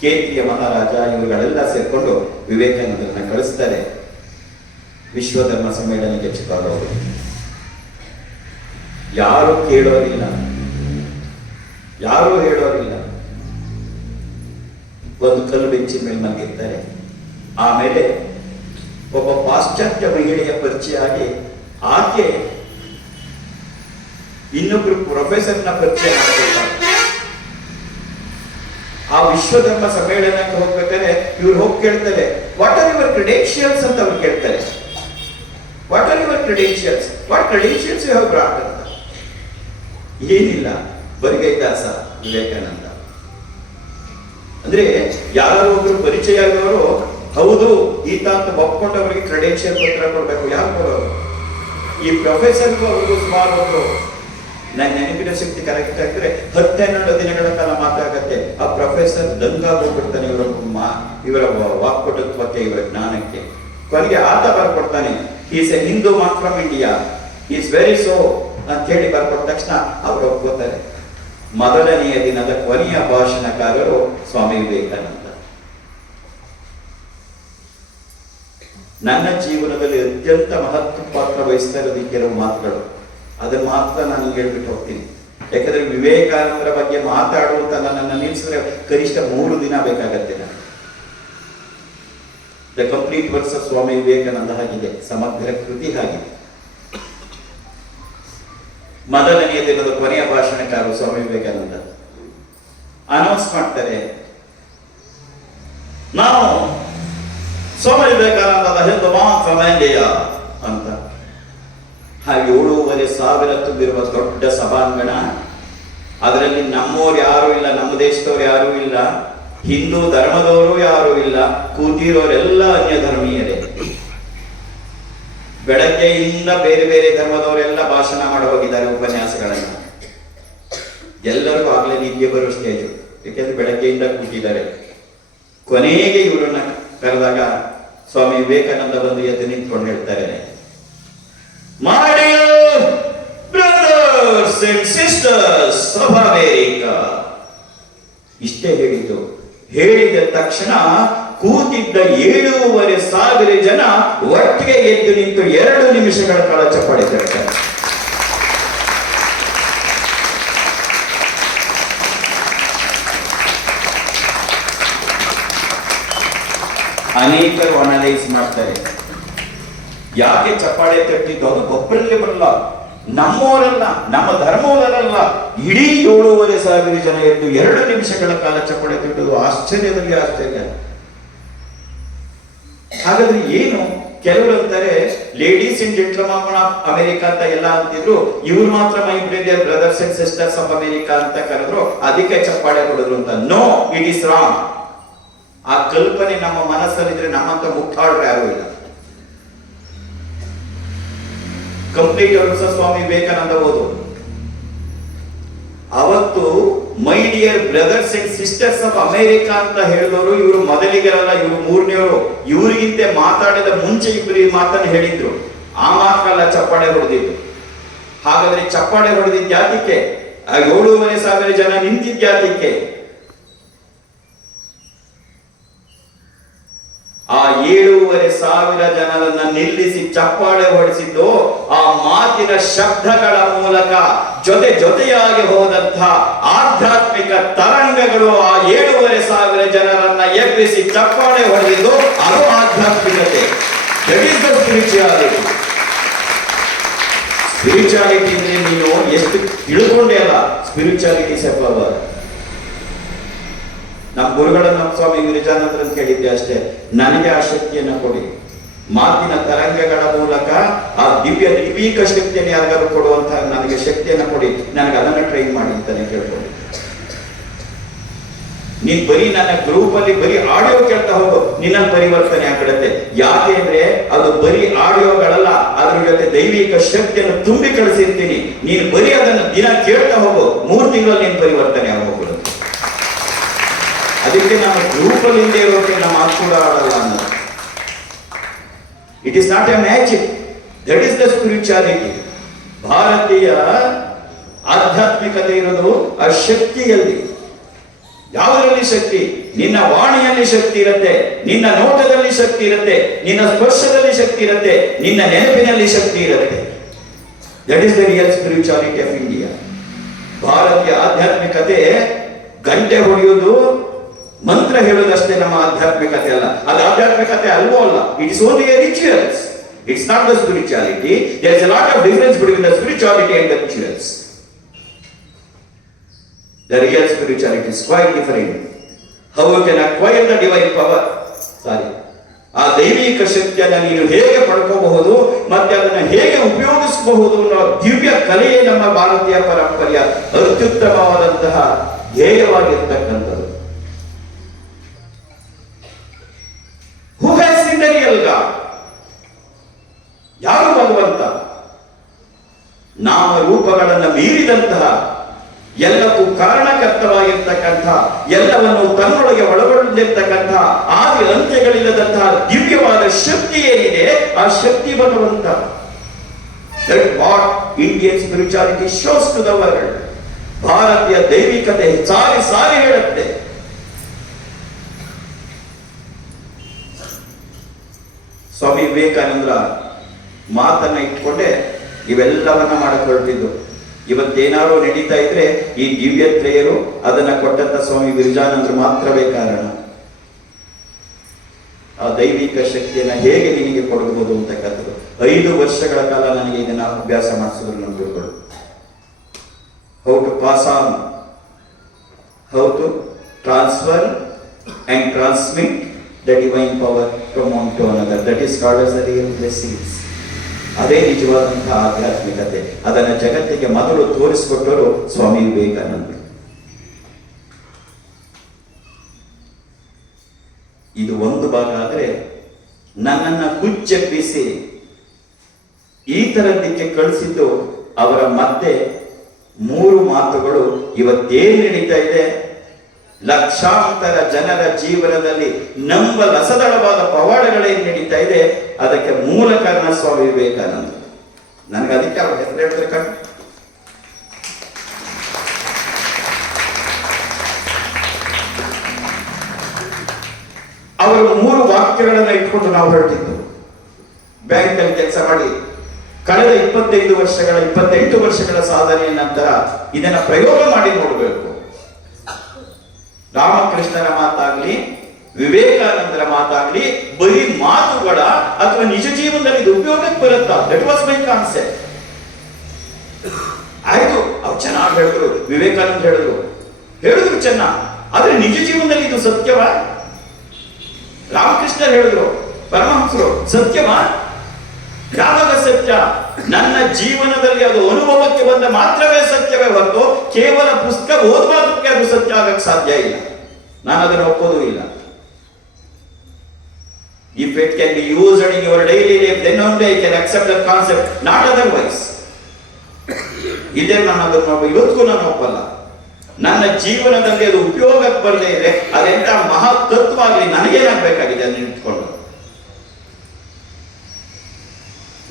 ಕೇಂದ್ರೀಯ ಮಹಾರಾಜ ಇವರುಗಳೆಲ್ಲ ಸೇರ್ಕೊಂಡು ವಿವೇಕಾನಂದರನ್ನ ಕಳಿಸ್ತಾರೆ. ವಿಶ್ವಧರ್ಮ ಸಮ್ಮೇಳನಕ್ಕೆ ಚಿಕಾಗೋ ಯಾರು ಕೇಳೋರಿಲ್ಲ, ಯಾರು ಹೇಳೋರಿಲ್ಲ. ಒಂದು ಕಲ್ಲು ಬೆಂಚಿನ ಮೇಲೆ ಮಲಗಿರ್ತಾರೆ. ಆಮೇಲೆ ಒಬ್ಬ ಪಾಶ್ಚಾತ್ಯ ಮಹಿಳೆಯ ಪರಿಚಯ ಆಗಿ ಆಕೆ ಇನ್ನೊಬ್ರು ಪ್ರೊಫೆಸರ್ನ ಪರಿಚಯ ಮಾಡ್ಕೊಳ್ತಾರೆ. ಆ ವಿಶ್ವಧರ್ಮ ಸಮ್ಮೇಳನಕ್ಕೆ ಹೋಗ್ಬೇಕಾದ್ರೆ ಇವ್ರು ಹೋಗಿ ಕೇಳ್ತಾರೆ, ವಾಟ್ ಆರ್ ಯುವರ್ ಕ್ರೆಡೆನ್ಷಿಯಲ್ಸ್ ಅಂತ ಅವ್ರು ಕೇಳ್ತಾರೆ. What are your credentials, what credentials you have brought ಅಂತ. ಏನಿಲ್ಲ, ಬರಿಗೈದಾಸ ವಿವೇಕಾನಂದ. ಅಂದ್ರೆ ಯಾರು ಒಬ್ರು ಪರಿಚಯ ಆದವರು ಹೌದು ಈತ ಅಂತ ಒಪ್ಕೊಂಡವರಿಗೆ ಕ್ರೆಡೆನ್ಷಿಯಲ್ ಪತ್ರ ಕೊಡ್ಬೇಕು. ಯಾರು ಕೊಡೋರು? ಈ ಪ್ರೊಫೆಸರ್ಗೂ ಅವ್ರಿಗೂ ಸುಮಾರು ಒಂದು ನನ್ನ ನೆನಪಿನ ಶಕ್ತಿ ಕರೆಕ್ಟ್ ಆಗಿದ್ರೆ 10-12 ದಿನಗಳ ಕಾಲ ಮಾತಾಗತ್ತೆ. ಆ ಪ್ರೊಫೆಸರ್ ದಂಗಾಗೋಗ್ಬಿಡ್ತಾನೆ ಇವರ ವಾಕ್ಪಟುತ್ವಕ್ಕೆ, ಇವರ ಜ್ಞಾನಕ್ಕೆ. ಕೊನೆಗೆ ಆತ ಬರ್ಕೊಡ್ತಾನೆ, is a Hindu man from India, is very so ಅಂತ ಹೇಳಿ ಬರ್ಕೊಟ್ಟ ತಕ್ಷಣ ಅವರು ಒಪ್ಕೋತಾರೆ. ಮೊದಲನೆಯ ದಿನದ ಕೊನೆಯ ಭಾಷಣಕಾರರು ಸ್ವಾಮಿ ವಿವೇಕಾನಂದ. ನನ್ನ ಜೀವನದಲ್ಲಿ ಅತ್ಯಂತ ಮಹತ್ವ ಪಾತ್ರ ವಹಿಸ್ತಾ ಇರೋದು ಕೆಲವು ಮಾತುಗಳು. ಅದನ್ನ ಮಾತ್ರ ನಾನು ಹೇಳ್ಬಿಟ್ಟು ಹೋಗ್ತೀನಿ. ಯಾಕಂದ್ರೆ ವಿವೇಕಾನಂದರ ಬಗ್ಗೆ ಮಾತಾಡುವಂತ ನನ್ನನ್ನು ನಿಲ್ಲಿಸಿದ್ರೆ ಕನಿಷ್ಠ 3 ದಿನ ಬೇಕಾಗತ್ತೆ. ನಾನು the complete works of Swami Vivekananda ಆಗಿದೆ, ಸಮಗ್ರ ಕೃತಿ ಆಗಿದೆ. ಮೊದಲನೆಯ ದಿನದ ಕೊನೆಯ ಭಾಷಣಕಾರರು ಸ್ವಾಮಿ ವಿವೇಕಾನಂದ ಅನೌನ್ಸ್ ಮಾಡ್ತಾರೆ, ನಾವು ಸ್ವಾಮಿ ವಿವೇಕಾನಂದದ ಹಿಂದೂ ಮಾನ್ ಫ್ರಮ್ ಇಂಡಿಯಾ ಅಂತ. 7,500 ತುಂಬಿರುವ ದೊಡ್ಡ ಸಭಾಂಗಣ. ಅದರಲ್ಲಿ ನಮ್ಮೋರು ಯಾರು ಇಲ್ಲ, ನಮ್ಮ ದೇಶದವ್ರು ಯಾರು ಇಲ್ಲ, ಹಿಂದೂ ಧರ್ಮದವರು ಯಾರು ಇಲ್ಲ, ಕೂತಿರೋರೆಲ್ಲ ಅನ್ಯ ಧರ್ಮೀಯರೇ. ಬೆಳಗ್ಗೆಯಿಂದ ಬೇರೆ ಬೇರೆ ಧರ್ಮದವರೆಲ್ಲ ಭಾಷಣ ಮಾಡಿ ಹೋಗಿದ್ದಾರೆ, ಉಪನ್ಯಾಸಗಳನ್ನ. ಎಲ್ಲರಿಗೂ ಆಗ್ಲೇ ನಿದ್ದೆ ಬರೋ ಸ್ಟೇಜ್, ಯಾಕೆಂದ್ರೆ ಬೆಳಗ್ಗೆಯಿಂದ ಕೂತಿದ್ದಾರೆ. ಕೊನೆಗೆ ಇವರನ್ನ ಕರೆದಾಗ ಸ್ವಾಮಿ ವಿವೇಕಾನಂದ ಬಂದು ಎದ್ದು ನಿಂತ್ಕೊಂಡು ಹೇಳ್ತಾರೆ, My dear brothers and sisters of America. ಇಷ್ಟೇ ಹೇಳಿದ್ದು. ಹೇಳಿದ ತಕ್ಷಣ ಕೂತಿದ್ದ 7,500 ಜನ ಒಟ್ಟಿಗೆ ಎದ್ದು ನಿಂತು 2 ನಿಮಿಷಗಳ ಕಾಲ ಚಪ್ಪಾಳೆ ತಟ್ತಾರೆ. ಅನೇಕರು ಅನಲೈಸ್ ಮಾಡ್ತಾರೆ, ಯಾಕೆ ಚಪ್ಪಾಳೆ ತಟ್ಟಿದ್ದು? ಅದು ಒಬ್ಬರಲ್ಲೇ ಬರಲ್ಲ, ನಮ್ಮವರಲ್ಲ, ನಮ್ಮ ಧರ್ಮವರಲ್ಲ, ಇಡೀ 7,500 ಜನ ಎದ್ದು 2 ನಿಮಿಷಗಳ ಕಾಲ ಚಪ್ಪಾಳೆ ತಟ್ಟುವುದು ಆಶ್ಚರ್ಯದಲ್ಲಿ ಆಶ್ಚರ್ಯ. ಹಾಗಾದ್ರೆ ಏನು? ಕೆಲವರು ಅಂತಾರೆ ladies and gentleman of America ಅಂತ ಎಲ್ಲ ಅಂತಿದ್ರು, ಇವ್ರು ಮಾತ್ರ my brother brothers and sisters of America ಅಂತ ಕರೆದ್ರು, ಅದಕ್ಕೆ ಚಪ್ಪಾಳೆ ಹೊಡೆದ್ರು ಅಂತ. No, it is wrong. ಆ ಕಲ್ಪನೆ ನಮ್ಮ ಮನಸ್ಸಲ್ಲಿದ್ರೆ ನಮ್ಮಂತ ಮುಟ್ಟಾಡ್ರೆ ಯಾರು ಇಲ್ಲ. Complete works of Swami Vivekananda ಓದು. ಅವತ್ತು my dear brothers and sisters of America ಅಂತ ಹೇಳಿದವರು ಇವರು ಮೊದಲಿಗರಲ್ಲ, ಇವರು 3ನೇವರು. ಇವರಿಗಿಂತ ಮಾತಾಡಿದ ಮುಂಚೆ ಇಬ್ಬರು ಈ ಮಾತನ್ನು ಹೇಳಿದ್ರು. ಆ ಮಾತಲ್ಲ ಚಪ್ಪಾಳೆ ಹೊಡೆದಿದ್ದು. ಹಾಗಾದ್ರೆ ಚಪ್ಪಾಳೆ ಹೊಡೆದಿದ್ದ ಯಾತಕ್ಕೆ? ಆ 7,500 ಜನ ನಿಂತಿದ್ದ ಯಾತಕ್ಕೆ? ಆ 7,500 ಜನರನ್ನ ನಿಲ್ಲಿಸಿ ಚಪ್ಪಾಳೆ ಹೊಡೆಸಿದ್ದು ಆ ಮಾತಿನ ಶಬ್ದಗಳ ಮೂಲಕ ಜೊತೆಯಾಗಿ ಹೋದಂತ ಆಧ್ಯಾತ್ಮಿಕ ತರಂಗಗಳು ಆ 7,500 ಜನರನ್ನ ಎಬ್ಬಿಸಿ ಚಪ್ಪಾಳೆ ಹೊಡೆದಿದ್ದು ಅದು ಆಧ್ಯಾತ್ಮಿಕತೆ. That is the spirituality. Spirituality ಅಂದ್ರೆ ನೀನು ಎಷ್ಟು ತಿಳ್ಕೊಂಡೇ ಅಲ್ಲ, ಸ್ಪಿರಿಚುಯಾಲಿಟಿ ಪವರ್. ನಮ್ಮ ಗುರುಗಳನ್ನ ನಮ್ಮ ಸ್ವಾಮಿ ಗಿರಿಜಾನಂದ್ರ ಅಂತ ಕೇಳಿದ್ದೆ ಅಷ್ಟೇ, ನನಗೆ ಆ ಶಕ್ತಿಯನ್ನು ಕೊಡಿ. ಮಾತಿನ ತರಂಗಗಳ ಮೂಲಕ ಆ ದೈವಿಕ ಶಕ್ತಿಯನ್ನು ಯಾರಿಗಾರು ಕೊಡುವಂತ ನನಗೆ ಶಕ್ತಿಯನ್ನು ಕೊಡಿ, ನನಗೆ ಅದನ್ನ ಟ್ರೈನ್ ಮಾಡಿ ಅಂತಾನೆ ಕೇಳ್ಕೊಂಡು. ನೀನ್ ಬರೀ ನನ್ನ ಗ್ರೂಪ್ ಅಲ್ಲಿ ಬರೀ ಆಡಿಯೋ ಕೇಳ್ತಾ ಹೋಗು, ನಿನ್ನ ಪರಿವರ್ತನೆ ಆಗ್ಬಿಡತ್ತೆ. ಯಾಕೆ ಅಂದ್ರೆ ಅದು ಬರೀ ಆಡಿಯೋಗಳಲ್ಲ, ಅದ್ರ ಜೊತೆ ದೈವಿಕ ಶಕ್ತಿಯನ್ನು ತುಂಬಿ ಕಳಿಸಿರ್ತೀನಿ. ನೀನು ಬರೀ ಅದನ್ನು ದಿನ ಕೇಳ್ತಾ ಹೋಗು, 3 ತಿಂಗಳಲ್ಲಿ ನೀನ್ ಪರಿವರ್ತನೆ ಆಗೋಗ್ಬಿಡುತ್ತೆ. ಅದಕ್ಕೆ ನಾವು ಗ್ರೂಪ್ ಅಲ್ಲಿ ಹಿಂದೆ ಇರೋಕೆ ನಮ್ಮ ಮಾತು ಕೂಡ ಆಡಲ್ಲ ಅನ್ನೋದು. It is not A magic, that is the spirituality. ಭಾರತೀಯ ಆಧ್ಯಾತ್ಮಿಕತೆ ಇರೋದು ಆ ಶಕ್ತಿಯಲ್ಲಿ. ಯಾವುದರಲ್ಲಿ ಶಕ್ತಿ? ನಿನ್ನ ವಾಣಿಯಲ್ಲಿ ಶಕ್ತಿ ಇರುತ್ತೆ, ನಿನ್ನ ನೋಟದಲ್ಲಿ ಶಕ್ತಿ ಇರುತ್ತೆ, ನಿನ್ನ ಸ್ಪರ್ಶದಲ್ಲಿ ಶಕ್ತಿ ಇರುತ್ತೆ, ನಿನ್ನ ನೆನಪಿನಲ್ಲಿ ಶಕ್ತಿ ಇರುತ್ತೆ. That is the real spirituality of India. ಭಾರತೀಯ ಆಧ್ಯಾತ್ಮಿಕತೆ ಗಂಟೆ ಹೊಡೆಯುವುದು, ಮಂತ್ರ ಹೇಳುವುದಷ್ಟೇ ನಮ್ಮ ಆಧ್ಯಾತ್ಮಿಕತೆ ಅಲ್ಲ. ಅದು ಆಧ್ಯಾತ್ಮಿಕತೆ ಅಲ್ವೋ ಅಲ್ಲ. It is only a rituals. It's not the spirituality. There is a lot of difference between the spirituality and the rituals. The real spirituality is quite different. How you can acquire the divine power? ಆ ದೈವಿಕ ಶಕ್ತಿಯನ್ನು ನೀನು ಹೇಗೆ ಪಡ್ಕೋಬಹುದು ಮತ್ತೆ ಅದನ್ನು ಹೇಗೆ ಉಪಯೋಗಿಸಬಹುದು ಅನ್ನೋ ದಿವ್ಯ ಕಲೆಯೇ ನಮ್ಮ ಭಾರತೀಯ ಪರಂಪರೆಯ ಅತ್ಯುತ್ತಮವಾದಂತಹ ಧ್ಯೇಯವಾಗಿರ್ತಕ್ಕಂಥದ್ದು. Who has seen the real God? ಯಾರು ಭಗವಂತ? ನಾಮ ರೂಪಗಳನ್ನು ಮೀರಿದಂತಹ, ಎಲ್ಲಕ್ಕೂ ಕಾರಣಕರ್ತವಾಗಿರ್ತಕ್ಕಂಥ, ಎಲ್ಲವನ್ನು ತನ್ನೊಳಗೆ ಒಳಗೊಂಡಿರ್ತಕ್ಕಂಥ, ಆದಿ ಅಂತ್ಯಗಳಿಲ್ಲದಂತಹ ದಿವ್ಯವಾದ ಶಕ್ತಿ ಏನಿದೆ, ಆ ಶಕ್ತಿ ಭಗವಂತ. That what Indian spirituality shows to the world. ಭಾರತೀಯ ದೈವಿಕತೆ ಸಾರಿ ಸಾರಿ ಹೇಳುತ್ತೆ. ಸ್ವಾಮಿ ವಿವೇಕಾನಂದರ ಮಾತನ್ನ ಇಟ್ಕೊಂಡೆ ಇವೆಲ್ಲವನ್ನ ಮಾಡಕ್ ಹೊರಟಿದ್ದು. ಇವತ್ತೇನಾದ್ರು ನಡೀತಾ ಇದ್ರೆ ಈ ದಿವ್ಯತ್ರೆಯರು ಅದನ್ನ ಕೊಟ್ಟಂತ ಸ್ವಾಮಿ ವಿರಜಾನಂದರು ಮಾತ್ರವೇ ಕಾರಣ. ಆ ದೈವಿಕ ಶಕ್ತಿಯನ್ನ ಹೇಗೆ ನಿನಗೆ ಕೊಡಬಹುದು ಅಂತಕ್ಕಂಥದ್ದು 5 ವರ್ಷಗಳ ಕಾಲ ನನಗೆ ಇದನ್ನ ಅಭ್ಯಾಸ ಮಾಡಿಸಿದ್ರು ನನ್ನ ಗುರುಗಳು. How to pass on, how to transfer and transmit the divine power from one to another. That is called as the real blessings. ಅದೇ ನಿಜವಾದಂತಹ ಆಧ್ಯಾತ್ಮಿಕತೆ. ಅದನ್ನು ಜಗತ್ತಿಗೆ ಮೊದಲು ತೋರಿಸಿಕೊಟ್ಟರು ಸ್ವಾಮಿ ವಿವೇಕಾನಂದರು. ಇದು ಒಂದು ಭಾಗ ಆದರೆ, ನನ್ನನ್ನ ಕುಚ್ಚೆಬ್ಬಿಸಿ ಈ ತರದಕ್ಕೆ ಕಳಿಸಿದ್ದು ಅವರ ಮತ್ತೆ 3 ಮಾತುಗಳು. ಇವತ್ತೇನು ನಡೀತಾ ಇದೆ, ಲಕ್ಷಾಂತರ ಜನರ ಜೀವನದಲ್ಲಿ ನಂಬಲಸದಳವಾದ ಪವಾಡಗಳೇನು ನಡೀತಾ ಇದೆ, ಅದಕ್ಕೆ ಮೂಲ ಕಾರಣ ಸ್ವಾಮಿ ವಿವೇಕಾನಂದ. ನನಗೆ ಅದಕ್ಕೆ ಅವ್ರ ಹೆಸರು ಹೇಳಿದ್ರೆ ಕಟ್ಟು. ಅವರು 3 ವಾಕ್ಯಗಳನ್ನ ಇಟ್ಕೊಂಡು ನಾವು ಹೊರಟಿದ್ದು. ಬ್ಯಾಂಕಲ್ಲಿ ಕೆಲಸ ಮಾಡಿ ಕಳೆದ 28 ವರ್ಷಗಳ ಸಾಧನೆಯ ನಂತರ ಇದನ್ನ ಪ್ರಯೋಗ ಮಾಡಿ ನೋಡಬೇಕು. ರಾಮಕೃಷ್ಣರ ಮಾತಾಗ್ಲಿ, ವಿವೇಕಾನಂದರ ಮಾತಾಗ್ಲಿ ಬರೀ ಮಾತುಗಳ ಅಥವಾ ನಿಜ ಜೀವನದಲ್ಲಿ ಇದು ಉಪಯೋಗಕ್ಕೆ ಬರುತ್ತಾ? That was my concept. ಆಯ್ತು, ಅವ್ರು ಚೆನ್ನಾಗಿ ಹೇಳಿದ್ರು, ವಿವೇಕಾನಂದ ಹೇಳಿದ್ರು ಚೆನ್ನಾಗಿ, ಆದ್ರೆ ನಿಜ ಜೀವನದಲ್ಲಿ ಇದು ಸತ್ಯವಾ? ರಾಮಕೃಷ್ಣರು ಹೇಳಿದ್ರು, ಪರಮಹಂಸರು ಸತ್ಯವಾ? ಯಾವಾಗ ಸತ್ಯ? ನನ್ನ ಜೀವನದಲ್ಲಿ ಅದು ಅನುಭವಕ್ಕೆ ಬಂದ ಮಾತ್ರವೇ ಸತ್ಯವೇ ಹೊರತು ಕೇವಲ ಪುಸ್ತಕ ಓದುವುದಕ್ಕೆ ಅದು ಸತ್ಯ ಆಗಕ್ಕೆ ಸಾಧ್ಯ ಇಲ್ಲ. ನಾನು ಅದನ್ನು ಒಪ್ಪೋದು ಇಲ್ಲ. If it can be used in your daily life, then only I can accept the concept, not otherwise. ಇದೇ ನಾನು ಅದನ್ನು ಇವತ್ತಿಗೂ ನಾನು ಒಪ್ಪಲ್ಲ. ನನ್ನ ಜೀವನದಲ್ಲಿ ಅದು ಉಪಯೋಗಕ್ಕೆ ಬರದೇ ಇದೆ, ಅದೆಂತ ಮಹಾತತ್ವವಾಗಲಿ ನನಗೇನಾಗಬೇಕಾಗಿದೆ ಅದನ್ನು ಇಟ್ಕೊಂಡು.